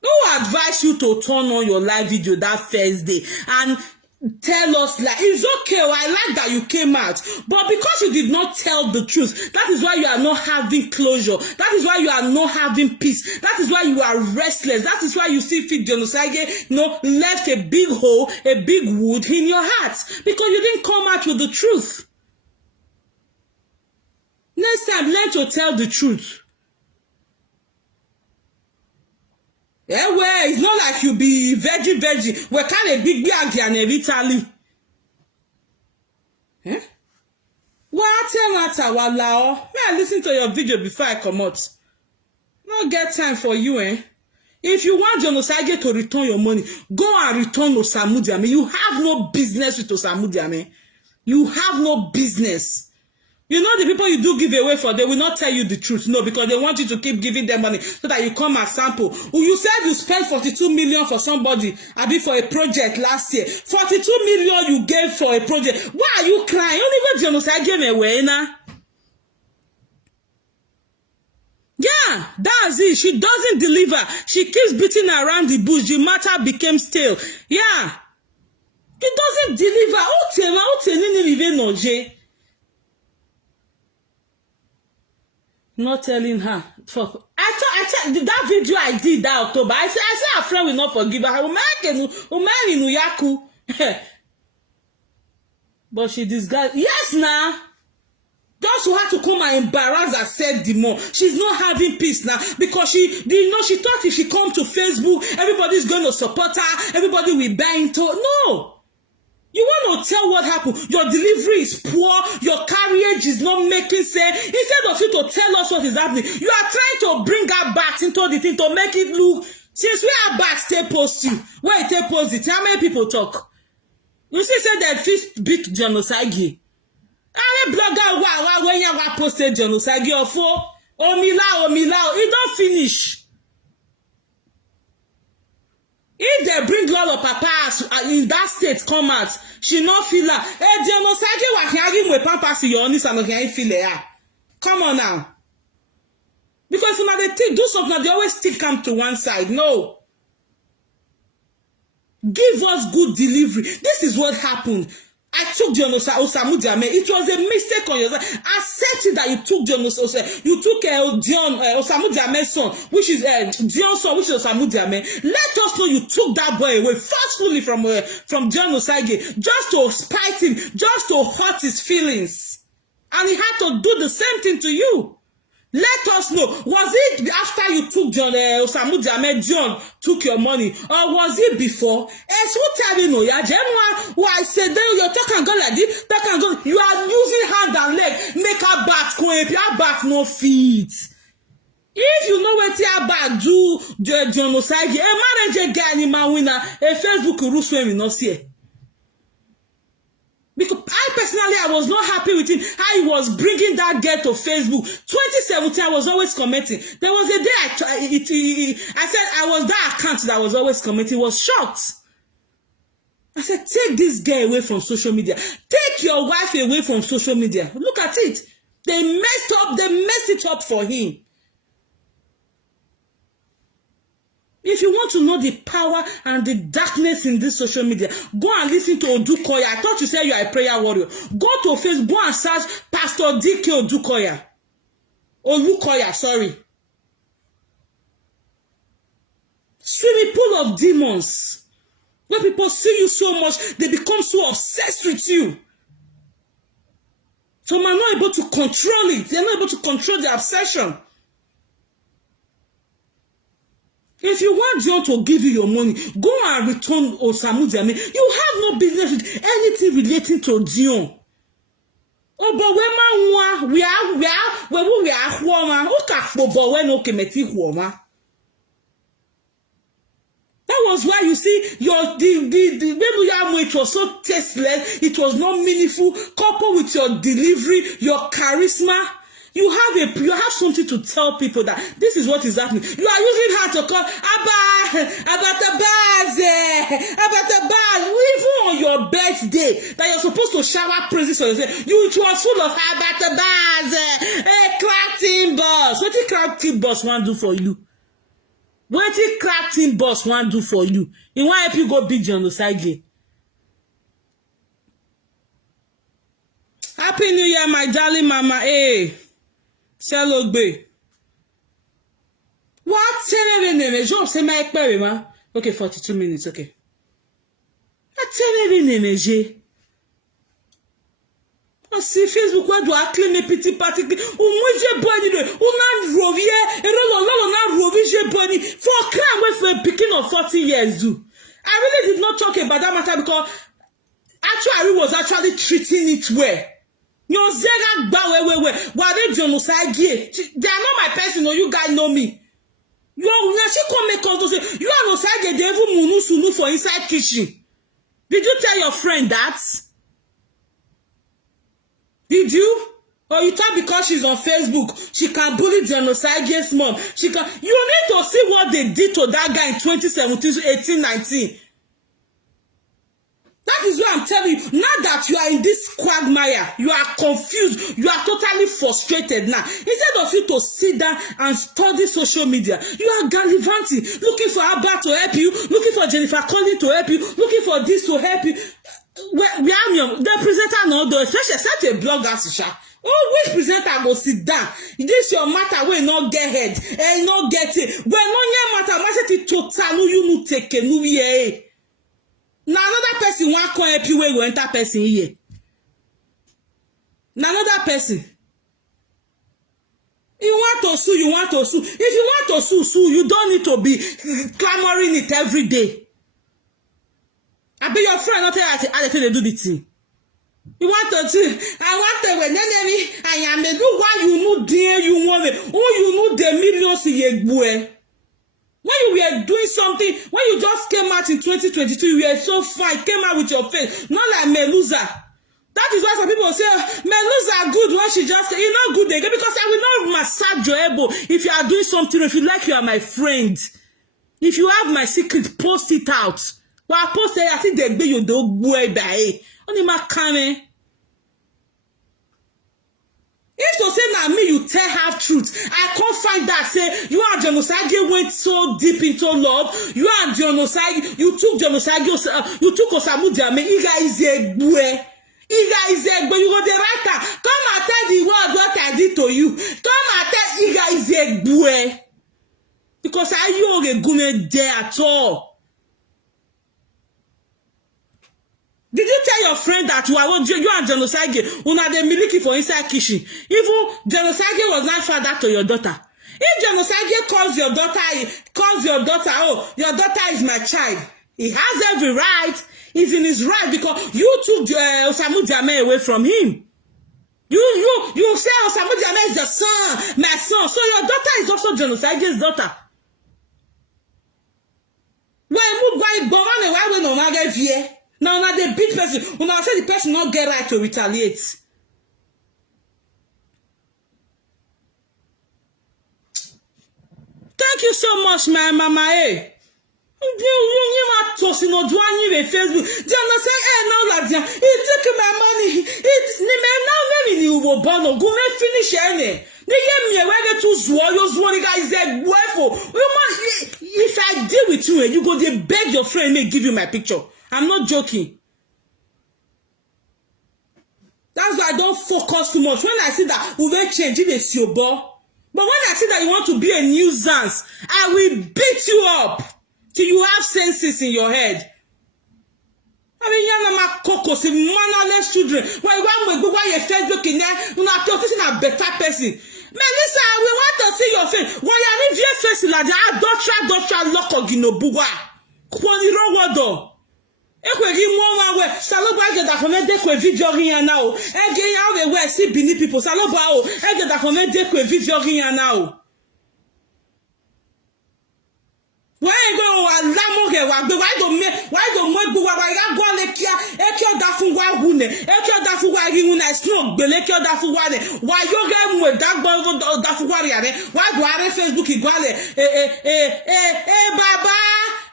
Who advised you to turn on your live video that first day and tell us like it's okay? I like that you came out, but because you did not tell the truth, that is why you are not having closure. That is why you are not having peace. That is why you are restless. That is why you see Fit Jonosage, left a big hole, a big wound in your heart because you didn't come out with the truth. Next time, learn to tell the truth. Yeah, well, it's not like you be veggie. We can't a big bag and a Italy. Eh? What may I listen to your video before I come out? No get time for you, eh? If you want Jonosage to return your money, go and return Osamudiame. You have no business with Osamudiame. You have no business. You know the people you do give away for, they will not tell you the truth. No, because they want you to keep giving them money so that you come and sample. You said you spent 42 million for somebody, for a project last year. 42 million you gave for a project. Why are you crying? You only got Jonosage game away now. Yeah, that's it. She doesn't deliver. She keeps beating around the bush. The matter became stale. Yeah. It doesn't deliver. Not telling her. I thought that video I did that October. I said her friend will not forgive her. But she disguised. Yes, now. Those who had to come and embarrass herself the more. She's not having peace now because she thought if she come to Facebook, everybody's going to support her. Everybody will buy into. No. You want to tell what happened? Your delivery is poor. Your carriage is not making sense. Instead of you to tell us what is happening, you are trying to bring her back into the thing to make it look. Since we are back, stay posting. Where it post it? How many people talk? You see, say that fist beat Jonosage. I'm a blogger. Wow, when you posted Jonosage or for Omila, it don't finish. If they bring Lolo Papa in that state come out, she not feel her. Eh, the no sage wa kiagi mwe pampers your honest and okay feel her. Come on now. Because when they take do something, they always stick come to one side. No. Give us good delivery. This is what happened. I took the Osamu Diame. It was a mistake on your side. Accept it that you took the Osamu Diame's son, which is Dion's son, which is Osamu Diame. Let us know you took that boy away forcefully from Dion Osage, just to spite him, just to hurt his feelings. And he had to do the same thing to you. Let us know, was it after you took John Osamu Diame, John took your money, or was it before? Who tell you no? Yeah, why say then you're talking go like this, talking go. You are using hand and leg, make her back go if your back no feet. If you know what your back do, John Osage, a manager guy in my winner, a Facebook rules when we not see. Because I was not happy with him, how he was bringing that girl to Facebook. 2017, I was always commenting. There was a day I said I was that account that was always commenting. He was shocked. I said, take this guy away from social media. Take your wife away from social media. Look at it. They messed it up for him. If you want to know the power and the darkness in this social media, go and listen to Odukoya. I thought you said you are a prayer warrior. Go to Facebook, go and search Pastor DK Odukoya. Olukoya, sorry. Swimming pool of demons. When people see you so much, they become so obsessed with you. Some are not able to control it. They are not able to control the obsession. If you want John to give you your money, go and return Osamu Diame. You have no business with anything relating to Dion. Oh, but we are woman. That was why you see the it was so tasteless. It was not meaningful. Coupled with your delivery, your charisma. You have something to tell people that this is what is happening. You are using her to call Abatabaz. Even on your birthday, that you're supposed to shower praises for yourself. It was full of Abatabaz. Crack team boss. What did crack team boss want to do for you? What did crack team boss want to do for you? He want help you go beat you on the side game. Happy New Year, my darling mama. Hey. Selogbe. What? Okay, 42 minutes, okay. I see Facebook where do I claim a pity party? For crime with a picking of 40 years do. I really did not talk about that matter because actually I was actually treating it well. They are not my person, no, you guys know me. You come make us say you are no side they even munu for inside kitchen. Did you tell your friend that? Did you? Or you thought because she's on Facebook, she can bully Genosage's mom. She can. You need to see what they did to that guy in 2017, 18, 19. That is why I'm telling you, now that you are in this quagmire, you are confused, you are totally frustrated now. Instead of you to sit down and study social media, you are gallivanting, looking for Abba to help you, looking for Jennifer Collins to help you, looking for this to help you. The presenter no do, especially such a blogger, Sisha. Oh, which presenter go sit down? This your matter will not get head, and not get it. When no your matter, must it total you no take a movie. Now another person want to help you where you enter person here. Now another person. You want to sue, you want to sue. If you want to sue, you don't need to be clamoring it every day. I be your friend, not tell you how they do the thing. You want to see, I want to when enemy, I am the do why you know dear you want it. Oh, you know the millions in your. When you were doing something, when you just came out in 2022, you were so fine, came out with your face, not like Meluza. That is why some people say, Meluza good when she just, you're not good again, because I will not massage your elbow if you are doing something, if you like, you are my friend. If you have my secret, post it out. Well, I post it, I think they be you don't go by. Only my coming. If to say now me, you tell half truth. I can't find that. Say you and Jonosage went so deep into love. You and Jonosage, you took Jonosage, you took Osamu Diame. Iga is a boy. Iga is a boy. You go the writer. Come and tell the world what I did to you. Come and tell Iga is a boy. Because I you are going there at all. Did you tell your friend that you and Jonosage una dey miliki for inside kitchen? Even Jonosage was not father to your daughter. If Jonosage calls your daughter, oh, your daughter is my child. He has every right. He's in his right because you took Osamu Diame away from him. You say Osamu Diame is your son, my son. So your daughter is also Jonosage's daughter. Why no matter vie? Now they beat person. When I say the person not get right to retaliate. Thank you so much, my mama. You are tossing or doing you Facebook. Jana say, now that he took my money. Now maybe you will born or go and finish any. They gave me a way to swallow you guys said, wherefore. If I deal with you, you go they beg your friend may give you my picture. I'm not joking. That's why I don't focus too much. When I see that we will change it, it's your ball. But when I see that you want to be a nuisance, I will beat you up till you have senses in your head. I mean, you're not cocos, mannerless children. Why you Facebook in there? You're not talking a better person. Melissa, we want to see your face. Why are you face like that? Don't lock or gino buwa. Kwani wado. Ekwe gi mo wa saloba ge da fome de kwe video rin na o. Ege ya we see bini people saloba o. Ege da fome de kwe video rin na o. Why go alamo ge wa gbe why do mo gbo wa ga go le kia e ki o da fun wa hune e ki o da fun wa ri hune snow gbe le ki o da fun wa ne wa yo ge mo da gbo da fun wa ri are wa go are Facebook igwale baba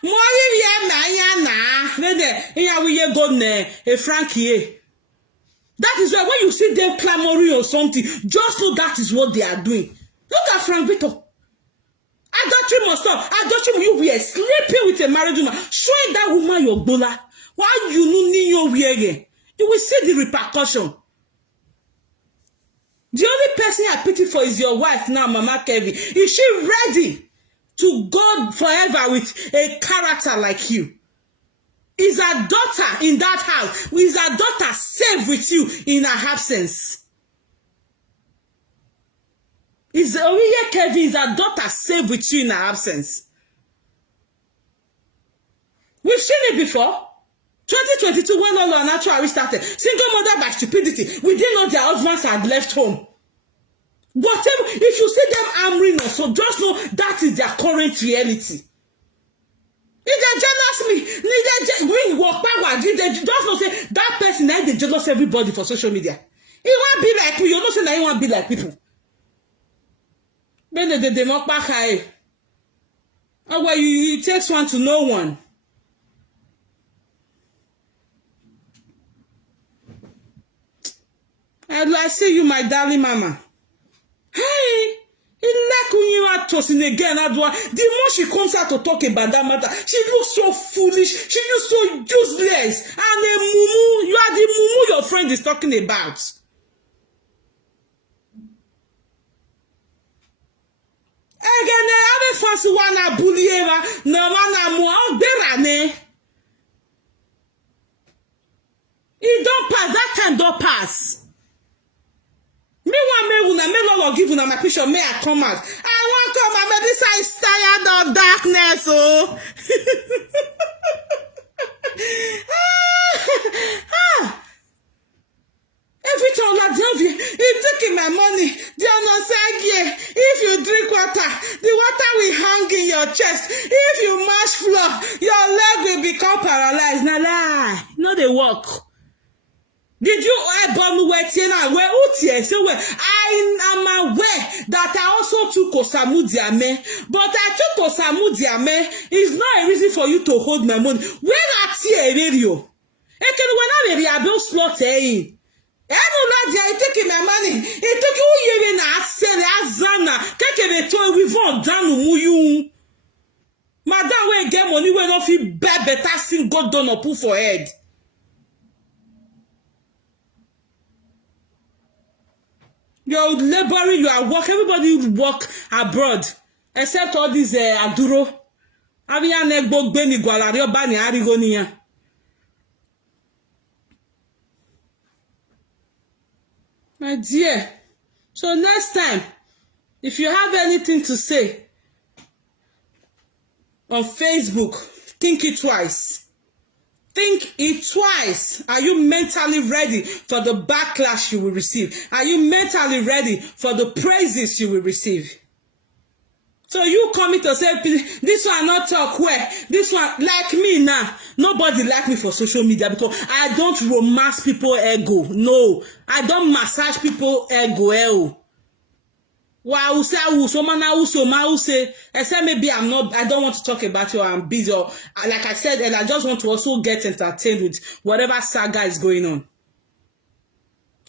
mo ri ya na ya na me ya we ye go ne Frankie. That is why when you see them clamoring or something, just know that is what they are doing. Look at Frank Victor. Adultery must stop. Adultery, you were sleeping with a married woman. Showing that woman your bola. Why you no need your again? You will see the repercussion. The only person I pity for is your wife now, Mama Kevin. Is she ready to go forever with a character like you? Is her daughter in that house? Is her daughter safe with you in her absence? Is Oriye Kevin, is her daughter safe with you in her absence? We've seen it before. 2022, when all our natural restarted. Single mother by stupidity. We didn't know their husbands had left home. Whatever, if you see them hammering us, so just know that is their current reality. If they jealous me, when you walk backward, they just not say that person now they jealous everybody for social media. You want to be like me, you don't say that you want to be like people. When they mock back high. Oh well, it takes one to know one. I see you, my darling mama. Hey, it like when you are tossing again. The more she comes out to talk about that matter, she looks so foolish. She looks so useless. And the mumu, you are the mumu your friend is talking about. Again, I don't fancy one bully ever. No one more berane. It don't pass. That time don't pass. Me want me no give una my picture. May I come out? I want to come out. This is tired of darkness. Oh. Every time you taking my money, if you drink water, the water will hang in your chest. If you mash floor, your leg will become paralyzed. Now lie, no they work. Did you where I am aware that I also took Osamu Diame, but I took Osamu Diame is not a reason for you to hold my money. Where at here radio? When I don't slot in. I taking my money. It took you even Azana. Take a we've all done you. Madam, we get money when off you better sing God don't pull for head. You're laboring, you are work. Everybody work abroad, except all these Aduro. Avia negbo beni gwalario bani arigonia. My dear, so next time, if you have anything to say on Facebook, think it twice. Think it twice. Are you mentally ready for the backlash you will receive? Are you mentally ready for the praises you will receive? So you coming to say, this one not talk where? This one, like me now. Nobody like me for social media because I don't romance people ego. No, I don't massage people ego. Wow, say except maybe I don't want to talk about you, I'm busy, or like I said, and I just want to also get entertained with whatever saga is going on.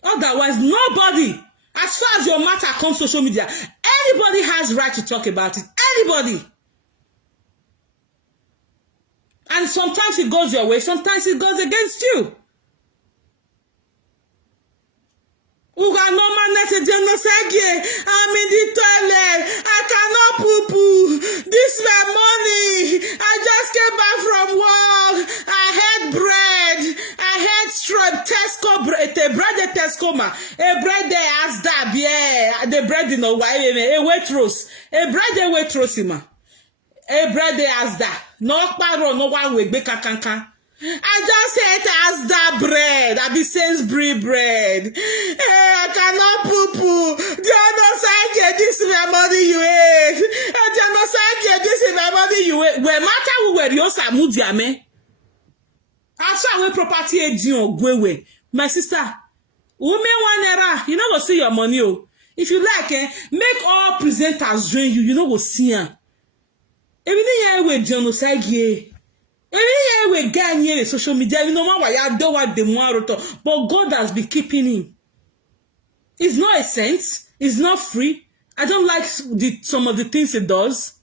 Otherwise, nobody, as far as your matter comes social media, anybody has right to talk about it. Anybody. And sometimes it goes your way, sometimes it goes against you. I'm in the toilet. I cannot poo-poo. This is my money. I just came back from work. I had bread. I had strip. Tesco bread. The bread Tesco ma. A bread there as that. Yeah. The bread in a way. A waitress. A bread waitress ma. A bread there as that. No paro no one will be kakanka. I just ate as that bread. I be Sainsbury bread. Hey, I cannot poo-poo. The other side, this is my money you ate. And the other side, this is my money you ate. Where matter we were your samudiame. After we property edion gwewe. My sister, women one era. You know go see your money. Oh. If you like, make all presenters join you. You know go see her. Everything here with John Osage. We get near social media, you know why I don't want the but God has been keeping him. It's not a sense, it's not free. I don't like some of the things it does.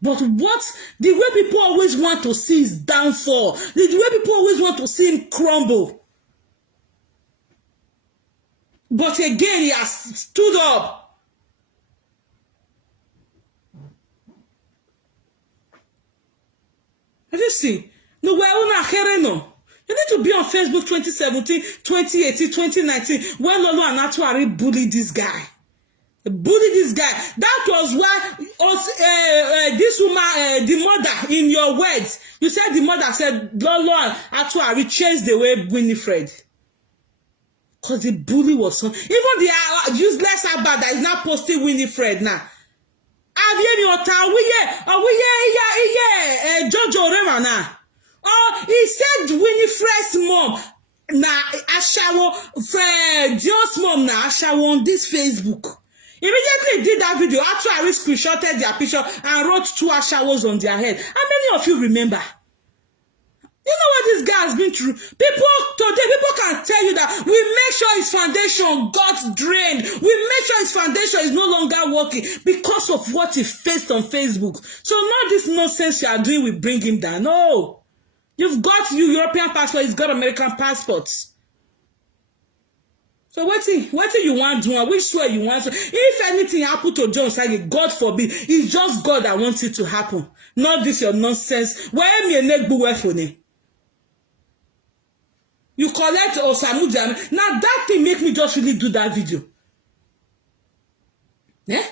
But what the way people always want to see his downfall, the way people always want to see him crumble. But again, he has stood up. Have you seen? No, we're on a no. You need to be on Facebook 2017, 2018, 2019, when Lolo and Atuari bullied this guy. Bullied this guy. That was why this woman, the mother, in your words, you said the mother said Lolo and Atuari changed the way Winifred. Because the bully was so. Even the useless Abba that is now posting Winifred now. Jojo Remana. Oh, he said Winifred's mom na Ashawo Dion's mom na Ashawo on this Facebook. Immediately did that video after I screenshotted their picture and wrote 2 Ashawos on their head. How many of you remember? You know what this guy has been through? People can tell you that we make sure his foundation got drained. We make sure his foundation is no longer working because of what he faced on Facebook. So not this nonsense you are doing will bring him down. No. You've got your European passport, he's got American passports. So what do you want to do? Which way you want to? If anything happened to John Sagi, God forbid, it's just God that wants it to happen. Not this your nonsense. Why me a neck buwe for me? You collect Osamu Diame. Now that thing make me just really do that video. Yeah?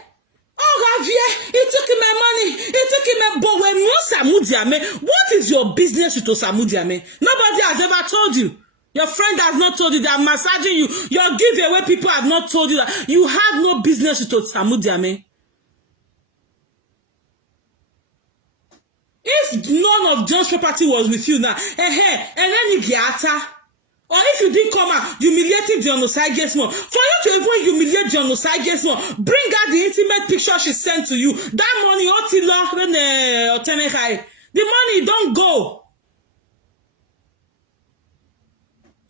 Oh, Javier, he took my money. He took my. But when you Osamu Diame, what is your business with Osamu Diame? Nobody has ever told you. Your friend has not told you that I'm massaging you. Your giveaway people have not told you that you have no business with Osamu Diame. If none of John's property was with you now, and then you get Or if you didn't come out humiliating the Onosage more, for you to even humiliate the Onosage more, bring out the intimate picture she sent to you. That money, the money don't go.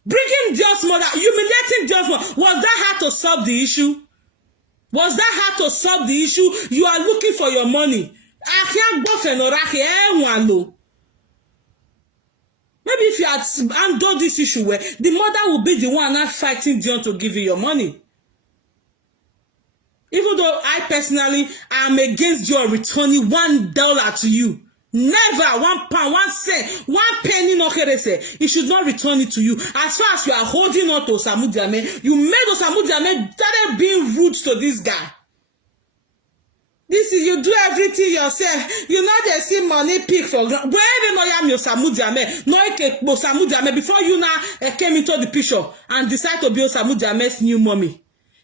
Bringing Dios mother, humiliating Dios mother, was that how to solve the issue? Was that how to solve the issue? You are looking for your money. Maybe if you had handled this issue where the mother will be the one not fighting Dion to give you your money. Even though I personally am against your returning $1 to you. Never £1, 1 cent, 1 penny no say. You should not return it to you. As far as you are holding on to Osamu Diame, you made Osamu Diame started being rude to this guy. This is you do everything yourself. You know they see money pick for granted. Wherever no yam Osamu Diame, no Osamu Diame before you now came into the picture and decide to be Osamu Diame's new mommy.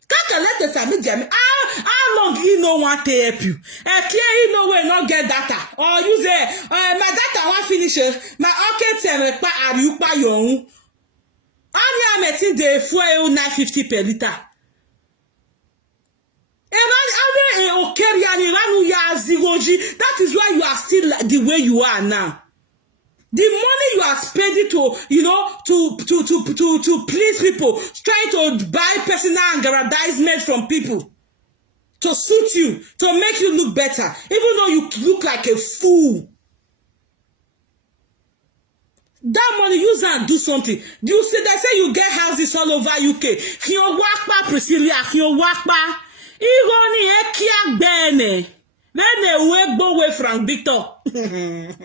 Can't let the Osamu Diame. How long he no want to help you? Clear he no way not get data. Or you say my data won't finish. My okay tell pa are you pa your own. Only I'm eating the fuel 950 per liter. That is why you are still the way you are now. The money you are spending to, you know, to please people, trying to buy personal aggrandizement from people to suit you, to make you look better, even though you look like a fool. That money, use and do something. You see, they say you get houses all over UK. Your work, Prissy, your work, Igoni ekia bene. Nene wegbo we Frank Victor. Frank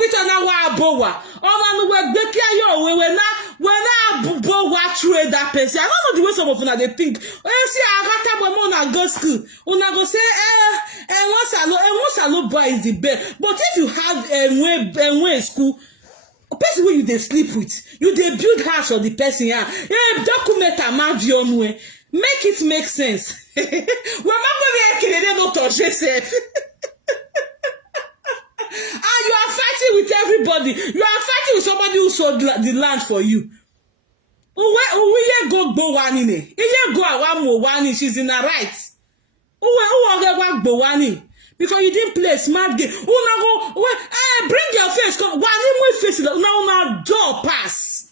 Victor na wa bowa. Oma nu wegbe kia yo we na bowa through that person. I don't know the way some of una they think. When see agata bomo na go school, una go say once alone boy is the best. But if you have a school, a person where you they sleep with, you they build house for the person here. Document a man view. Make it make sense. We're not going to touch yourself. And you are fighting with everybody. You are fighting with somebody who sold the land for you. Go one in it. Go one. She's in her rights. Because you didn't play a smart game. Bring your face. One in face. Now door pass.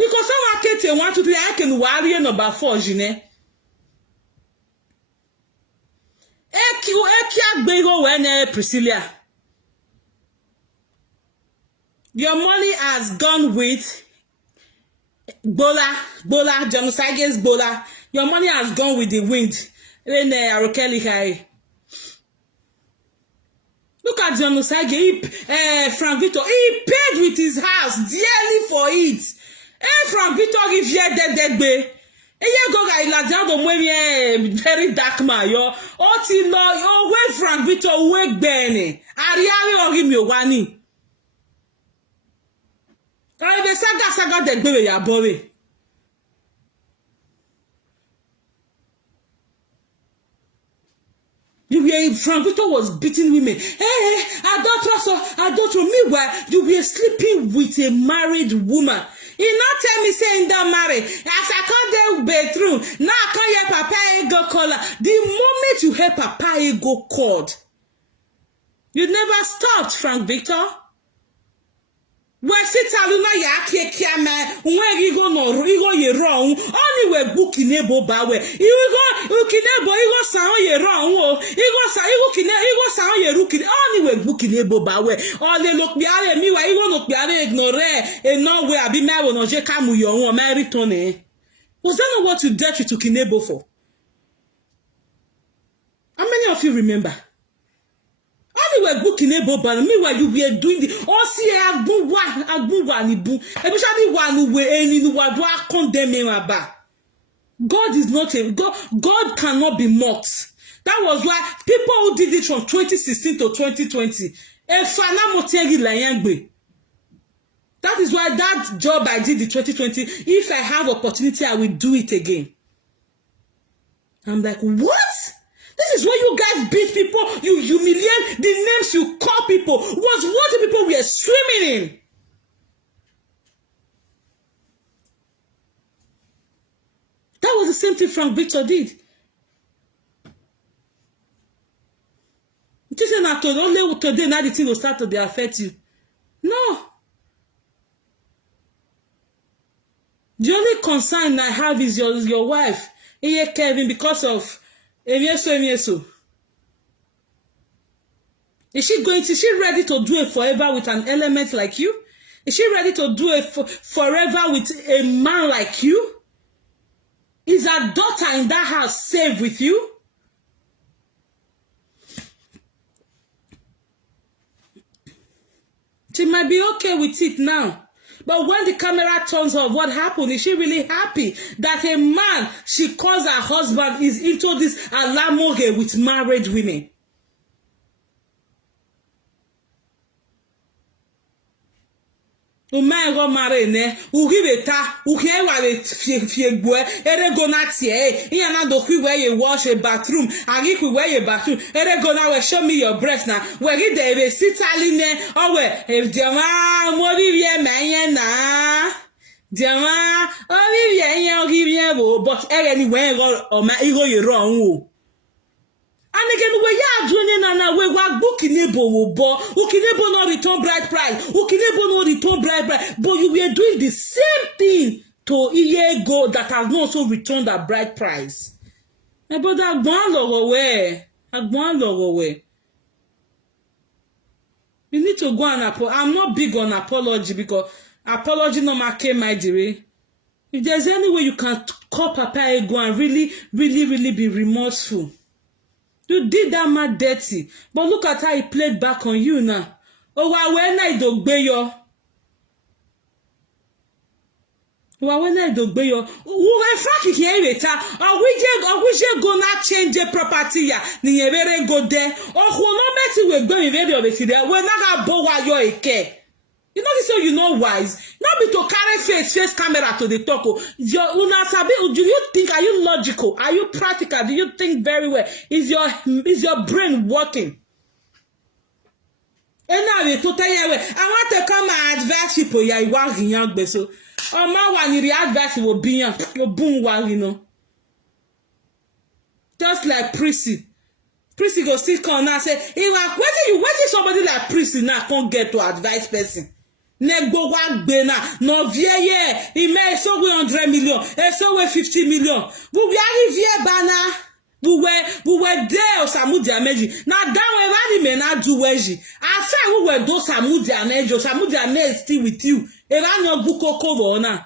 Because someone can tell 1, 2, 3, I can worry number 4, Jine. Priscilla. Your money has gone with Bola, Genosage's Bola. Your money has gone with the wind. Look at Genosage, Frank Victor. He paid with his house dearly for it. Frank Victor if you dead be. Go very dark man yo. Oti no yo we Frank Victor we bene. Ariari or him yo wani. The saga dead be ya boy. Frank Victor was beating women. I don't know. Meanwhile, you were sleeping with a married woman. He not tell me saying that marry. As I can't do bedroom. Now I can't hear Papa Ego call her. The moment you hear Papa Ego called, you never stopped, Frank Victor. Where sit aluna ya kekia man, when you go no, you go ye wrong. Only we book in ebo bawe. You go ukinebo, you go sound ye wrong. You go sound ye rookie. Only we book in ebo bawe. All they look biare me, why you go look biare ignore. And no way I be married no je kamu yo marry Tony. Was that not what you dealt with Ukinebo for? How many of you remember? Were booking a bob and meanwhile you were doing the see especially one who were any condemning about. God is not a God cannot be mocked. That was why people who did it from 2016 to 2020. That is why that job I did in 2020, if I have opportunity, I will do it again. I'm like, what? This is where you guys beat people, you humiliate, the names you call people was what the people were swimming in. That was the same thing Frank Victor did. It isn't that only today now the thing will start to be affect you. No. The only concern I have is your wife, Kevin, because of Emieso. Is she ready to do it forever with an element like you? Is she ready to do it forever with a man like you? Is her daughter in that house safe with you? She might be okay with it now. But when the camera turns off, what happened? Is she really happy that a man she calls her husband is into this alamoge with married women? Umago marene, uhibeta, uhewa fiegwe, eregona tie, yana do where you wash a bathroom, agiku where you bathroom, eregona will show me your breast now. Where he deve sit aline, or where if Jama Morivier Mayana, Jama, Olivia, give you, but anywhere or my ego you wrong. And again, we are doing na we work Bukinebo bo, Ukinebo no return bride price, Ukinebo no return bride price, but you were doing the same thing to a year ago that has not also returned that bride price. My brother, I'm going away. You need to go and apologize. I'm not big on apology because apology no make my dear. If there's any way you can call Papa Ego and really be remorseful. You did that man dirty. But look at how he played back on you now. Oh, when I don't obey you. When I don't obey you. Who in fact here it? Or we just gonna change the property ya. Ni very go there. Or who no matter we go in very obviously there. When I have bowa yo eke. You know this, so you know wise. Not be to carry face camera to the talk. Do you think, are you logical? Are you practical? Do you think very well? Is your brain working? And now we to tell you, I want to come and advise people. Yeah, you want young beso. Oh man, when you advise will be your boom while you know. Just like Prissy. Prissy go still come now say, wait somebody like Prissy now can't get to advise person. Nego wa gbena no vieye ime so we 100 million so we 50 million we arrive bana we were there Samudi Ameji na that we rani me na do weji asa we were do Samudi Ameji is still with you e ran your buko cover na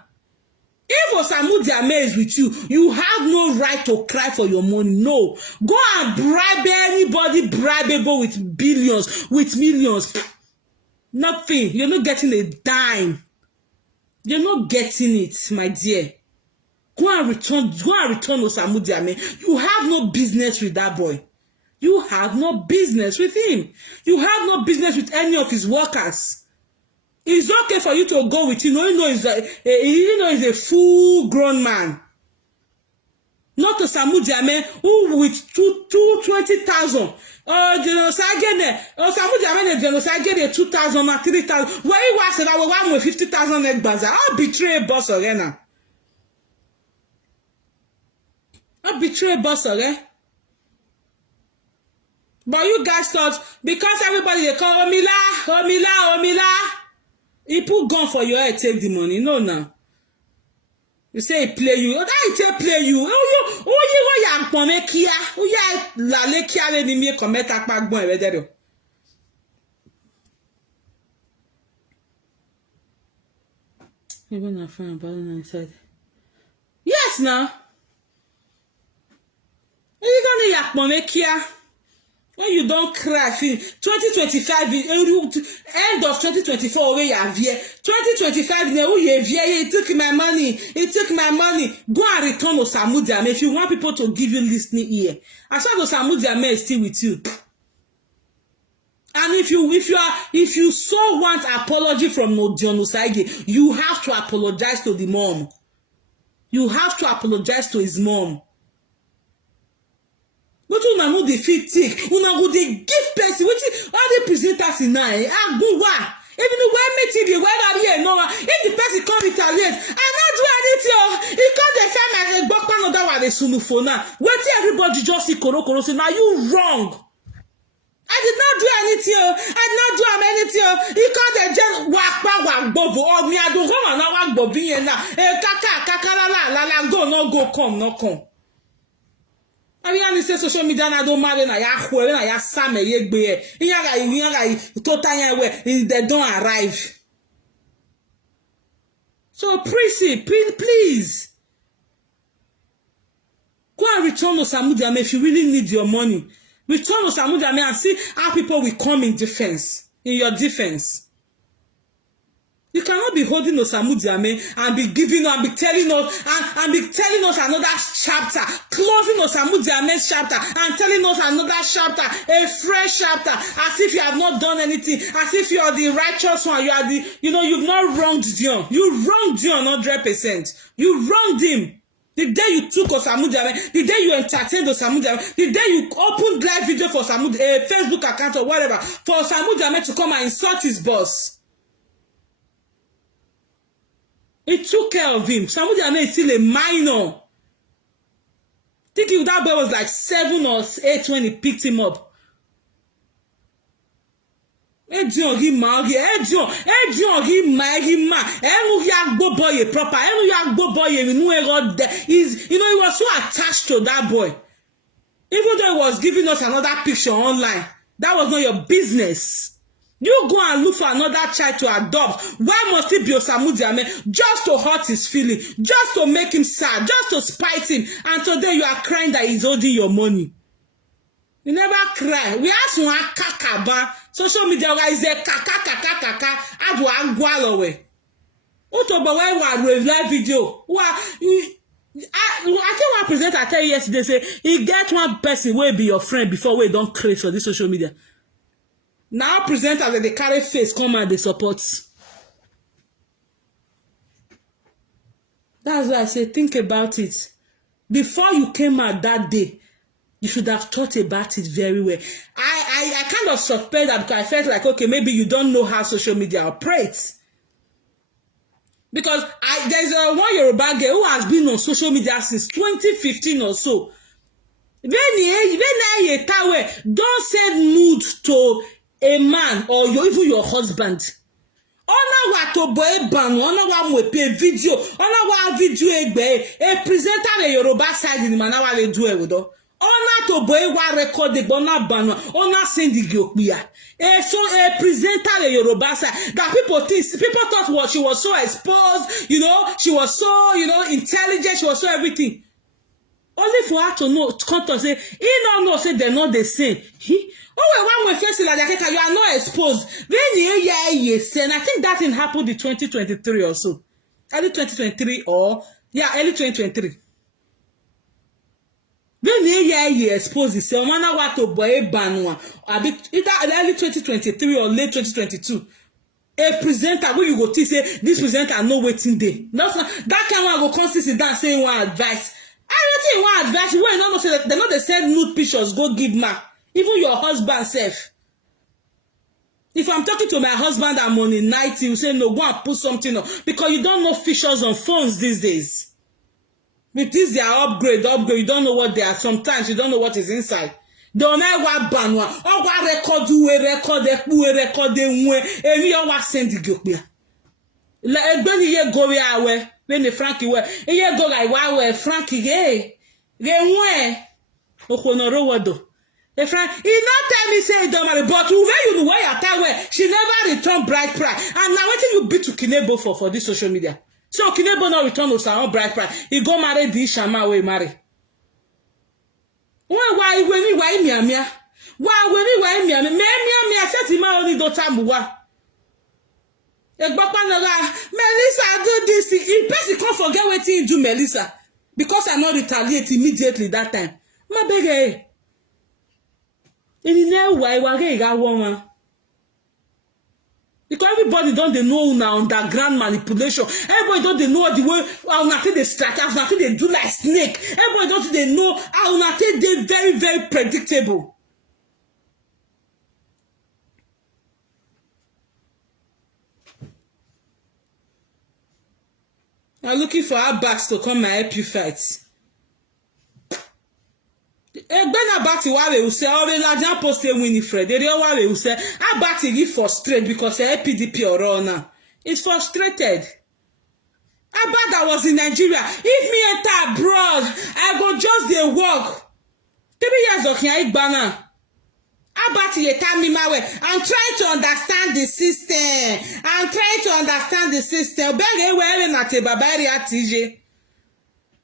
if Samudi Ameji is with you, you have no right to cry for your money. No, go and bribe anybody bribeable with billions, with millions. Nothing. You're not getting a dime. You're not getting it, my dear. Go and return Samudi Ame. You have no business with that boy. You have no business with him. You have no business with any of his workers. It's okay for you to go with him. You know he's a full-grown man. Not to Samudi Ame who with 20,000. Samudi Ame genocide get 2,000 or 3,000. Where he was that we want with 50,000 egg bazaar. I'll betray boss again. I'll betray boss again. But you guys thought because everybody they call Omila. He put gun for your head, take the money. No, now. You say he play you. That he play you. You ya pome kia. Ya la le kia le ni mi commit akpa gbon e there. Even a friend about it said. Yes, now. You gonna ya pome kia. When you don't cry, 2025, end of 2024, where you are here. 2025, he took my money. Go and return to Samudi Ame. If you want people to give you listening ear, as long as Samudi Ame is still with you. And if you so want apology from Onosaige, you have to apologize to the mom. You have to apologize to his mom. But una no dey fit take. Una go dey give person wetin all the presenters in now. Agbowa. Even when everything the way that you know. If the person come retaliate, I not do anything. He come the time I go back another one the sunufona. Wait till everybody just see koro say now you wrong. I did not do anything. I did not do anything. He can't just walk bovu. Oh, me, I don't go now walk bovu na. Kaka la go no go come no come. I mean, say social media na don't marry na ya hwe na ya same ye gbe. Iyaga total where they don't arrive. So Prissy, please go and return to Samudiame if you really need your money. Return to Samudiame and see how people will come in defense, in your defense. You cannot be holding Osamudiame and be giving and be telling us and be telling us another chapter, closing Osamudiame's chapter and telling us another chapter, a fresh chapter, as if you have not done anything, as if you are the righteous one, you are the, you've not wronged Dion. You wronged Dion 100%. You wronged him. The day you took Osamudiame, the day you entertained Osamudiame, the day you opened live video for a Facebook account or whatever, for Osamudiame to come and insult his boss. He took care of him. Samudiame is still a minor. Thinking that boy was like 7 or 8 when he picked him up. Edion he magi, Edion he magi ma. Enu ya go boy proper. Enu ya go boy he was so attached to that boy. Even though he was giving us another picture online, that was not your business. You go and look for another child to adopt. Why must it be Osamudiame? Just to hurt his feeling, just to make him sad, just to spite him. And today you are crying that he's holding your money. You never cry. We ask one kakaba. Social media is a kaka. Adu agwalowe. Utoba wa live video. I think one presenter tell you yesterday say he get one person will be your friend before we don't craze for this social media. Now presenters that they carry face come and they support. That's why I say think about it. Before you came out that day, you should have thought about it very well. I kind of suspect that because I felt like, okay, maybe you don't know how social media operates. Because there's one Yoruba girl who has been on social media since 2015 or so. When don't send nude to a man or even your husband. Ona wa to boy ban, ona wa mo pe video, ona wa video egbe, a presenter the Yoruba side in Manawa le do e do. Ona to boy wa record the bona ban, ona send the gyokia. So a presenter the Yoruba side that people thought what she was so exposed, she was so, intelligent, she was so everything. Only for her to know, to come to say, he don't know, say they're not the same. One way first like that, you are not exposed. Then and I think that thing happened in 2023 or so. Early 2023 or early 2023. Then you exposed yourself. Man, I want to buy a ban either early 2023 or late 2022. A presenter where you go to say this presenter no waiting day. That kind of go constantly sit down saying one advice. I don't think one advice. When not say that they not they send nude pictures go give mark. Even your husband self. If I'm talking to my husband I'm on a night, he will say no, go and put something on because you don't know features on phones these days. With this, they are upgrade. You don't know what they are. Sometimes you don't know what is inside. Don't know what ban one. Or what record and you are send the gokbia. Let ye go away. When the Frankie were, and you go like wow, Frankie, yay. Then where? Okonoro wado. The Frank, he not tell me say don't marry, but when you know why you tell where she never returned bride price. And now what you be to Kinebo for this social media? So Kinebo not return to our bride price. He go marry the Shama way marry. Why me? I said to my only daughter Muwa. Melissa do this. If person can't forget what he do, Melissa, because I not retaliate immediately that time. My baby. Woman. Because everybody don't they know now underground manipulation. Everybody don't they know the way how nothing they strike, how nothing they do like snake. Everybody don't they know how nothing they very, very predictable. I'm looking for Abbas to come and help you fight. Egbena Bati Wale will say, oh, we are posted Winifred. They Wale will say, Abati get frustrated because the PDP or Rona. It's frustrated. Abada was in Nigeria. If me enter abroad, I go just dey work. 3 years of here, Igbana. Abati ye tell me my way. I'm trying to understand the system. I'm trying to understand the system. Beg where na te babari atije.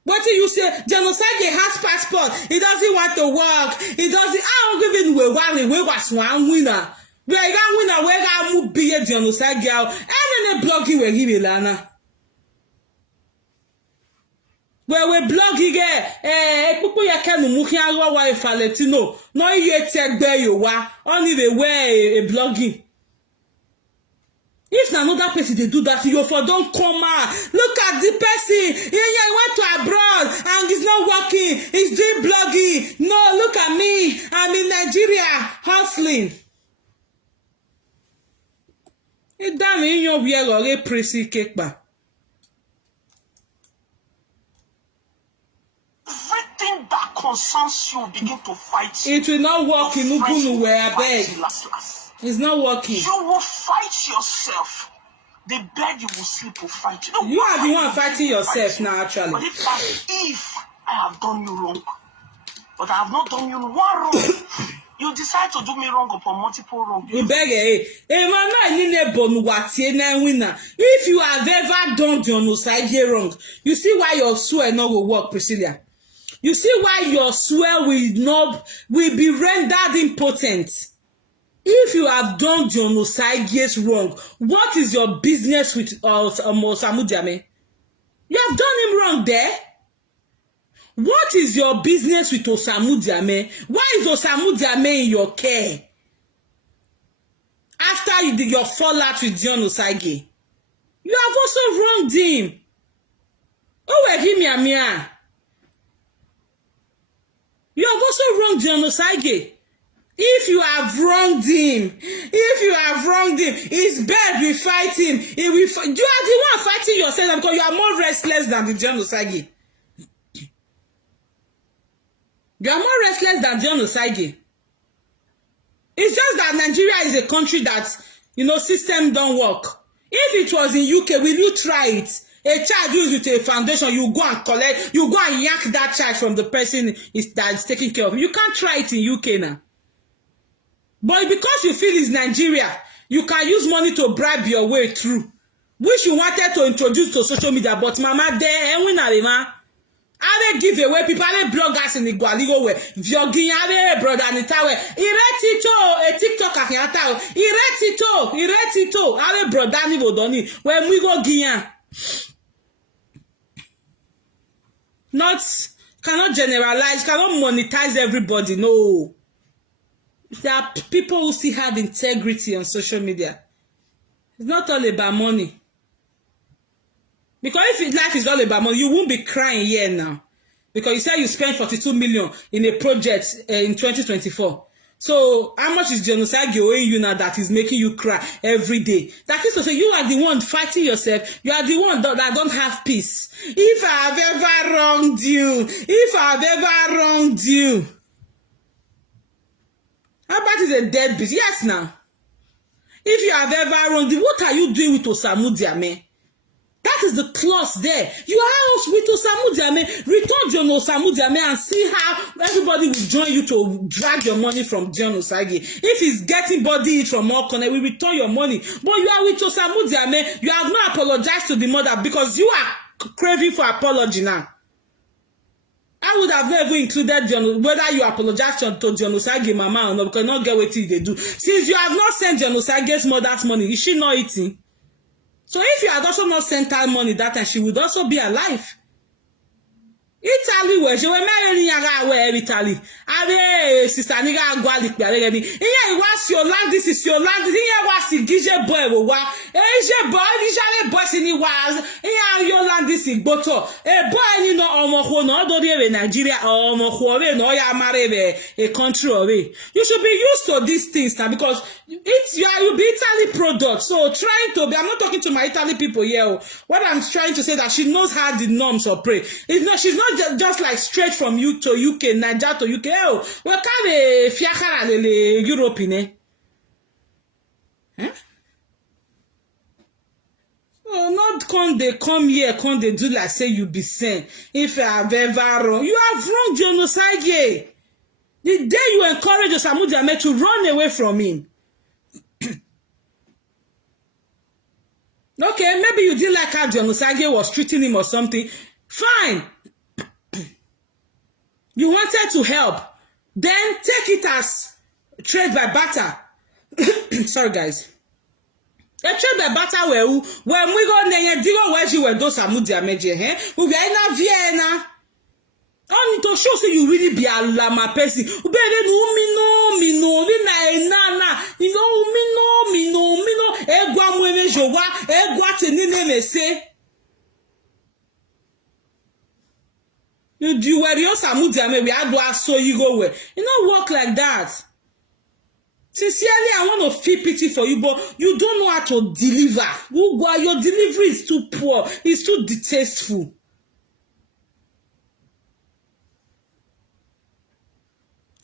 What do you say? Genocide has passport. He doesn't want to work. He doesn't. I don't even worry. We was one winner. We are winner. We are move be a genocide girl. And then blogging where he will lana. Where we blogging people ya kenu muki awa wa faletino. No ye take bear you wa. Only they wear a blogging. If another person they do that, you for don't come out. Look at the person. He went to abroad and he's not working. He's doing blogging. No, look at me. I'm in Nigeria hustling. It damn in your wear or a Prissy cake bar. Everything that concerns you begin to fight. It will not work in Ubunu where I beg. Last. It's not working. You will fight yourself. The bed you will sleep will fight you. You are the one fighting yourself now, actually. But if I have done you wrong, but I have not done you one wrong, you decide to do me wrong upon multiple wrong. You beg if you have ever done genocide wrong, you see why your swear not will work, Priscilla. You see why your swear will be rendered impotent. If you have done genocide wrong, what is your business with Osamu Diame? You have done him wrong there. What is your business with Osamu Diame? Why is Osamu Diame in your care? After you did your fallout with genocide, you have also wronged him. Oh, give me a mia. You have also wronged genocide. If you have wronged him, it's bad we fight him. You are the one fighting yourself because you are more restless than the genocide. You are more restless than genocide. It's just that Nigeria is a country that, system don't work. If it was in UK, will you try it? A child used with a foundation, you go and collect, you go and yank that child from the person that is taking care of him. You can't try it in UK now. But because you feel it's Nigeria, you can use money to bribe your way through. Which you wanted to introduce to social media, but mama there, and win a I will give away people, I will bloggers in the Gualigo way. Vlogging, I will brother and Itawe. Iretito, a TikTok akiata. Iretito, I will brother and Vodoni. When we go Guian. Cannot generalize, cannot monetize everybody, no. There are people who still have integrity on social media. It's not all about money. Because if life is all about money, you won't be crying here now. Because you said you spent 42 million in a project in 2024. So how much is genocide owing you now that is making you cry every day? That is to say, you are the one fighting yourself. You are the one that don't have peace. If I have ever wronged you, Albert is a deadbeat. Yes, now. If you have ever wronged him, what are you doing with Osamu Diame? That is the clause there. You are with Osamu Diame. Return John Osamu Diame and see how everybody will join you to drag your money from John Osagi. If he's getting body from all corners, we return your money. But you are with Osamu Diame. You have not apologized to the mother because you are craving for apology now. I would have never included whether you apologize to John Osagi mama or not, because not get what they do. Since you have not sent John Osagi's mother's money, is she not eating? So if you had also not sent her money that time, she would also be alive. Italy where she were marrying where Italy. Abe sister niga gwali pe are ni. Iye was your land, this is your land. Iye was gije boy wo wa. Ije boy, ije boy just in the was you land this in Boto. A boy, you know, almost no, don't in Nigeria, almost no, ya marry a country away. You should be used to these things now because you'll be Italy product. So trying to be, I'm not talking to my Italy people here. What I'm trying to say that she knows how the norms operate. It's not, she's not just like straight from you to UK, Nigeria to UK. Oh, we can't fiakara Europe in it. Huh? Oh, not they come here, they do like say you be sent. If I have ever wrong, you have wrong genocide. The day you encourage Osamu Diame to run away from him. Okay, maybe you didn't like how genocide was treating him or something. Fine. You wanted to help. Then take it as trade by barter. Sorry, guys. A trade by barter when we go nenye digo where you were those Osamu Diame we be in Vienna. Only to show say you really be a lama person. You were your Osamu Diame, we had to so you go where. You don't work like that. Sincerely, I want to feel pity for you, but you don't know how to deliver. Your delivery is too poor. It's too distasteful.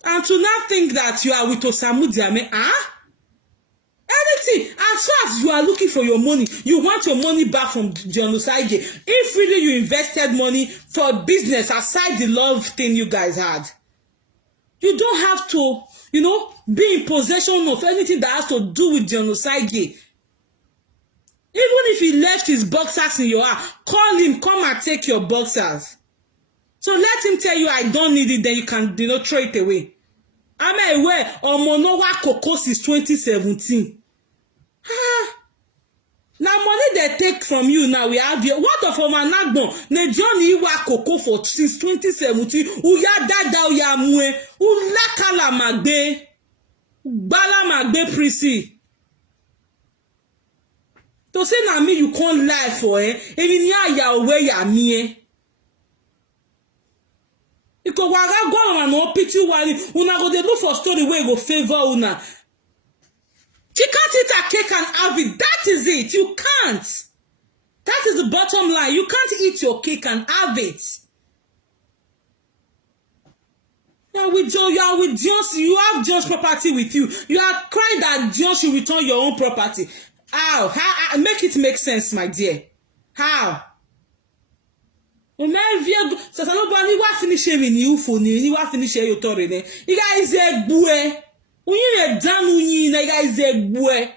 And to not think that you are with Osamu Diame, anything, as far as you are looking for your money, you want your money back from genocide. If really you invested money for business aside the love thing you guys had, you don't have to, be in possession of anything that has to do with genocide. Even if he left his boxers in your house, call him, come and take your boxers. So let him tell you, I don't need it, then you can, throw it away. I'm aware, Omonowa Cocoa since 2017. Now money they take from you now, we have here. What of Omanagbon? Ne Johnny Iwa Cocoa for since 2017. Uya dada uya mwe. Ulakala magbe. Bala magbe Prissy. To say na me you can't lie for even ya away ya me. Because waga go on no pity wali una go dey look for story where go favor una. You can't eat a cake and have it. That is it. You can't. That is the bottom line. You can't eat your cake and have it. You are with Dios. You have Dios property with you. You are crying that Dios should return your own property. How? Make it make sense, my dear. How? You finish your story. You guys are bue. Unyi dan unyi na guys egwe.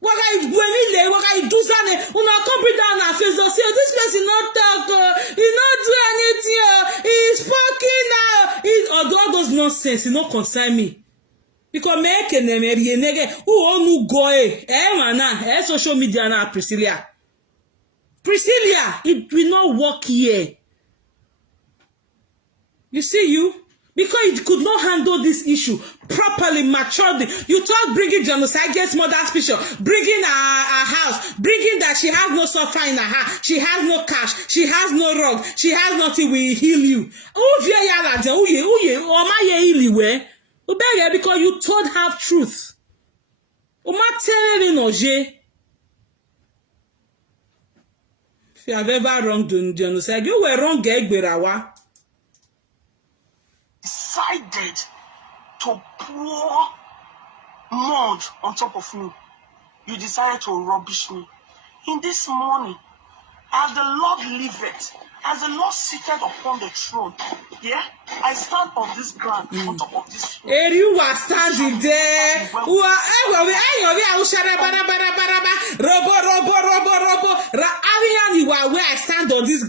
Waka igwe ni le, waka iduzane. Una come down na face us. This person not talk. He not do anything. He's fucking now. All those nonsense, it not concern me. Because me kene me rienege. Who onu go mana? Social media na Priscilla. It will not work here. You see you? Because it could not handle this issue properly, maturely. You thought bringing genocide against mother's picture, bringing her house, bringing that she has no sofa in her house, she has no cash, she has no rug, she has nothing will heal you. Because you told half truth. If you have ever wronged genocide, you were wrong, Gegberawa. Decided to pour mud on top of me. You decided to rubbish me. In this morning, as the Lord liveth, as the Lord seated upon the throne, I stand on this ground, on top of this throne. And you are standing there. Where I stand on this.